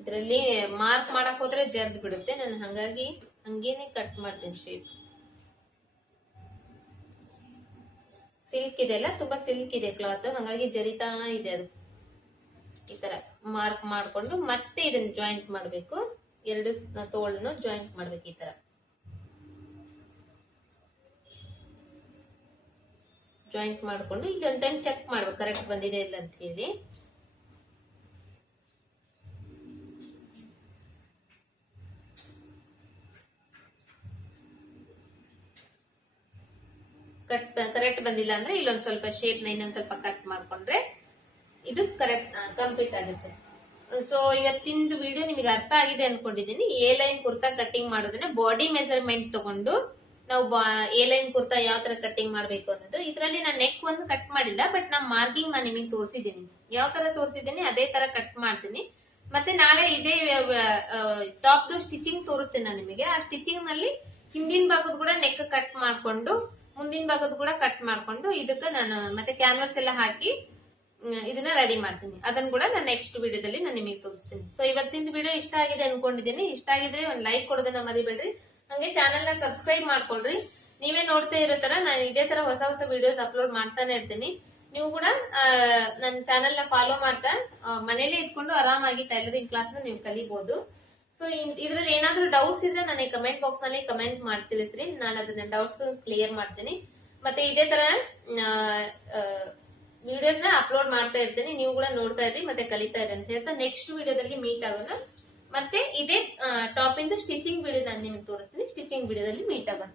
ಇದರಲ್ಲಿ ಮಾರ್ಕ್ ಮಾಡಕ್ ಹೋದ್ರೆ ಜರ್ದ್ ಬಿಡುತ್ತೆ, ನಾನು ಹಂಗಾಗಿ ಹಂಗೇನೆ ಕಟ್ ಮಾಡ್ತೀನಿ ಶೇಪ್. ಸಿಲ್ಕ್ ಇದೆ ಅಲ್ಲ, ತುಂಬಾ ಸಿಲ್ಕ್ ಇದೆ ಕ್ಲಾತ್, ಹಂಗಾಗಿ ಜರಿತಾ ಇದೆ ಅದು. ಈ ತರ ಮಾರ್ಕ್ ಮಾಡ್ಕೊಂಡು ಮತ್ತೆ ಇದನ್ನ ಜಾಯಿಂಟ್ ಮಾಡ್ಬೇಕು, 2 ತೋಳನ್ನು ಜಾಯಿಂಟ್ ಮಾಡ್ಬೇಕು. ಈ ತರ ಜಾಯಿಂಟ್ ಮಾಡ್ಕೊಂಡು ಇಲ್ಲಿ ಒಂದ್ ಟೈಮ್ ಚೆಕ್ ಮಾಡ್ಬೇಕು ಕರೆಕ್ಟ್ ಬಂದಿದೆ ಇಲ್ಲ ಅಂತ ಹೇಳಿ. ಕರೆಕ್ಟ್ ಬಂದಿಲ್ಲ ಅಂದ್ರೆ ಇಲ್ಲೊಂದ್ ಸ್ವಲ್ಪ ಶೇಪ್ ನ ಇನ್ನೊಂದ್ ಸ್ವಲ್ಪ ಕಟ್ ಮಾಡ್ಕೊಂಡ್ರೆ ಇದು ಕರೆಕ್ಟ್ ಕಂಪ್ಲೀಟ್ ಆಗುತ್ತೆ. ಸೊ ಇವತ್ತಿಂದು ವಿಡಿಯೋ ನಿಮಗೆ ಅರ್ಥ ಆಗಿದೆ ಅನ್ಕೊಂಡಿದೀನಿ. ಎ ಲೈನ್ ಕುರ್ತಾ ಕಟಿಂಗ್ ಮಾಡೋದನ್ನ ಬಾಡಿ ಮೆಜರ್ಮೆಂಟ್ ತಗೊಂಡು ನಾವು ಎ ಲೈನ್ ಕುರ್ತಾ ಯಾವ ತರ ಕಟಿಂಗ್ ಮಾಡ್ಬೇಕು ಅನ್ನೋದು. ಇದರಲ್ಲಿ ನಾನು ನೆಕ್ ಒಂದು ಕಟ್ ಮಾಡಿಲ್ಲ, ಬಟ್ ನಾ ಮಾರ್ಕಿಂಗ್ ನಾನು ನಿಮಗೆ ತೋರಿಸಿದ್ದೀನಿ. ಯಾವ ತರ ತೋರಿಸಿದ್ದೀನಿ ಅದೇ ತರ ಕಟ್ ಮಾಡ್ತೀನಿ. ಮತ್ತೆ ನಾಳೆ ಇದೇ ಟಾಪ್ ಸ್ಟಿಚಿಂಗ್ ತೋರಿಸ್ತೇನೆ ನಾನು ನಿಮಗೆ. ಆ ಸ್ಟಿಚಿಂಗ್ ನಲ್ಲಿ ಹಿಂದಿನ ಭಾಗದ ಕೂಡ ನೆಕ್ ಕಟ್ ಮಾಡ್ಕೊಂಡು ಮುಂದಿನ ಭಾಗದ ಕೂಡ ಕಟ್ ಮಾಡ್ಕೊಂಡು ಇದಕ್ಕೆ ನಾನು ಮತ್ತೆ ಕ್ಯಾನ್ವಾಸ್ ಎಲ್ಲ ಹಾಕಿ ಇದನ್ನ ರೆಡಿ ಮಾಡ್ತೀನಿ. ಅದನ್ನ ಕೂಡ ನಾನು ನೆಕ್ಸ್ಟ್ ವಿಡಿಯೋದಲ್ಲಿ ನಾನು ನಿಮಗೆ ತೋರಿಸ್ತೀನಿ. ಸೊ ಇವತ್ತಿನ ವಿಡಿಯೋ ಇಷ್ಟ ಆಗಿದೆ ಅನ್ಕೊಂಡಿದ್ದೀನಿ. ಇಷ್ಟ ಆಗಿದ್ರೆ ಒಂದು ಲೈಕ್ ಕೊಡೋದನ್ನ ಮರಿಬೇಡ್ರಿ. ಹಂಗೆ ಚಾನೆಲ್ ನ ಸಬ್ಸ್ಕ್ರೈಬ್ ಮಾಡ್ಕೊಳ್ರಿ. ನೀವೇ ನೋಡ್ತಾ ಇರೋ ತರ ನಾನು ಇದೇ ತರ ಹೊಸ ಹೊಸ ವಿಡಿಯೋಸ್ ಅಪ್ಲೋಡ್ ಮಾಡ್ತಾನೆ ಇರ್ತೀನಿ. ನೀವು ಕೂಡ ನನ್ನ ಚಾನೆಲ್ ನ ಫಾಲೋ ಮಾಡ್ತಾ ಮನೇಲಿ ಇದ್ಕೊಂಡು ಆರಾಮಾಗಿ ಟೈಲರಿಂಗ್ ಕ್ಲಾಸ್ ನ ನೀವು ಕಲಿಬಹುದು. ಸೊ ಇದ್ರಲ್ಲಿ ಏನಾದ್ರೂ ಡೌಟ್ಸ್ ಇದ್ರೆ ನನಗೆ ಕಮೆಂಟ್ ಬಾಕ್ಸ್ ನಲ್ಲಿ ಕಮೆಂಟ್ ಮಾಡಿ ತಿಳಿಸ್ರಿ, ನಾನು ಅದನ್ನ ಡೌಟ್ಸ್ ಕ್ಲಿಯರ್ ಮಾಡ್ತೀನಿ. ಮತ್ತೆ ಇದೇ ತರ ವಿಡಿಯೋಸ್ ನ ಅಪ್ಲೋಡ್ ಮಾಡ್ತಾ ಇರ್ತೀನಿ. ನೀವು ಕೂಡ ನೋಡ್ತಾ ಇರ್ರಿ ಮತ್ತೆ ಕಲಿತಾ ಇರಿ ಅಂತ ಹೇಳ್ತಾ ನೆಕ್ಸ್ಟ್ ವಿಡಿಯೋದಲ್ಲಿ ಮೀಟ್ ಆಗೋಣ. ಮತ್ತೆ ಇದೇ ಟಾಪ್ ಇಂದ ಸ್ಟಿಚಿಂಗ್ ವಿಡಿಯೋ ನಾನು ನಿಮಗೆ ತೋರಿಸ್ತೀನಿ. ಸ್ಟಿಚಿಂಗ್ ವಿಡಿಯೋದಲ್ಲಿ ಮೀಟ್ ಆಗೋಣ.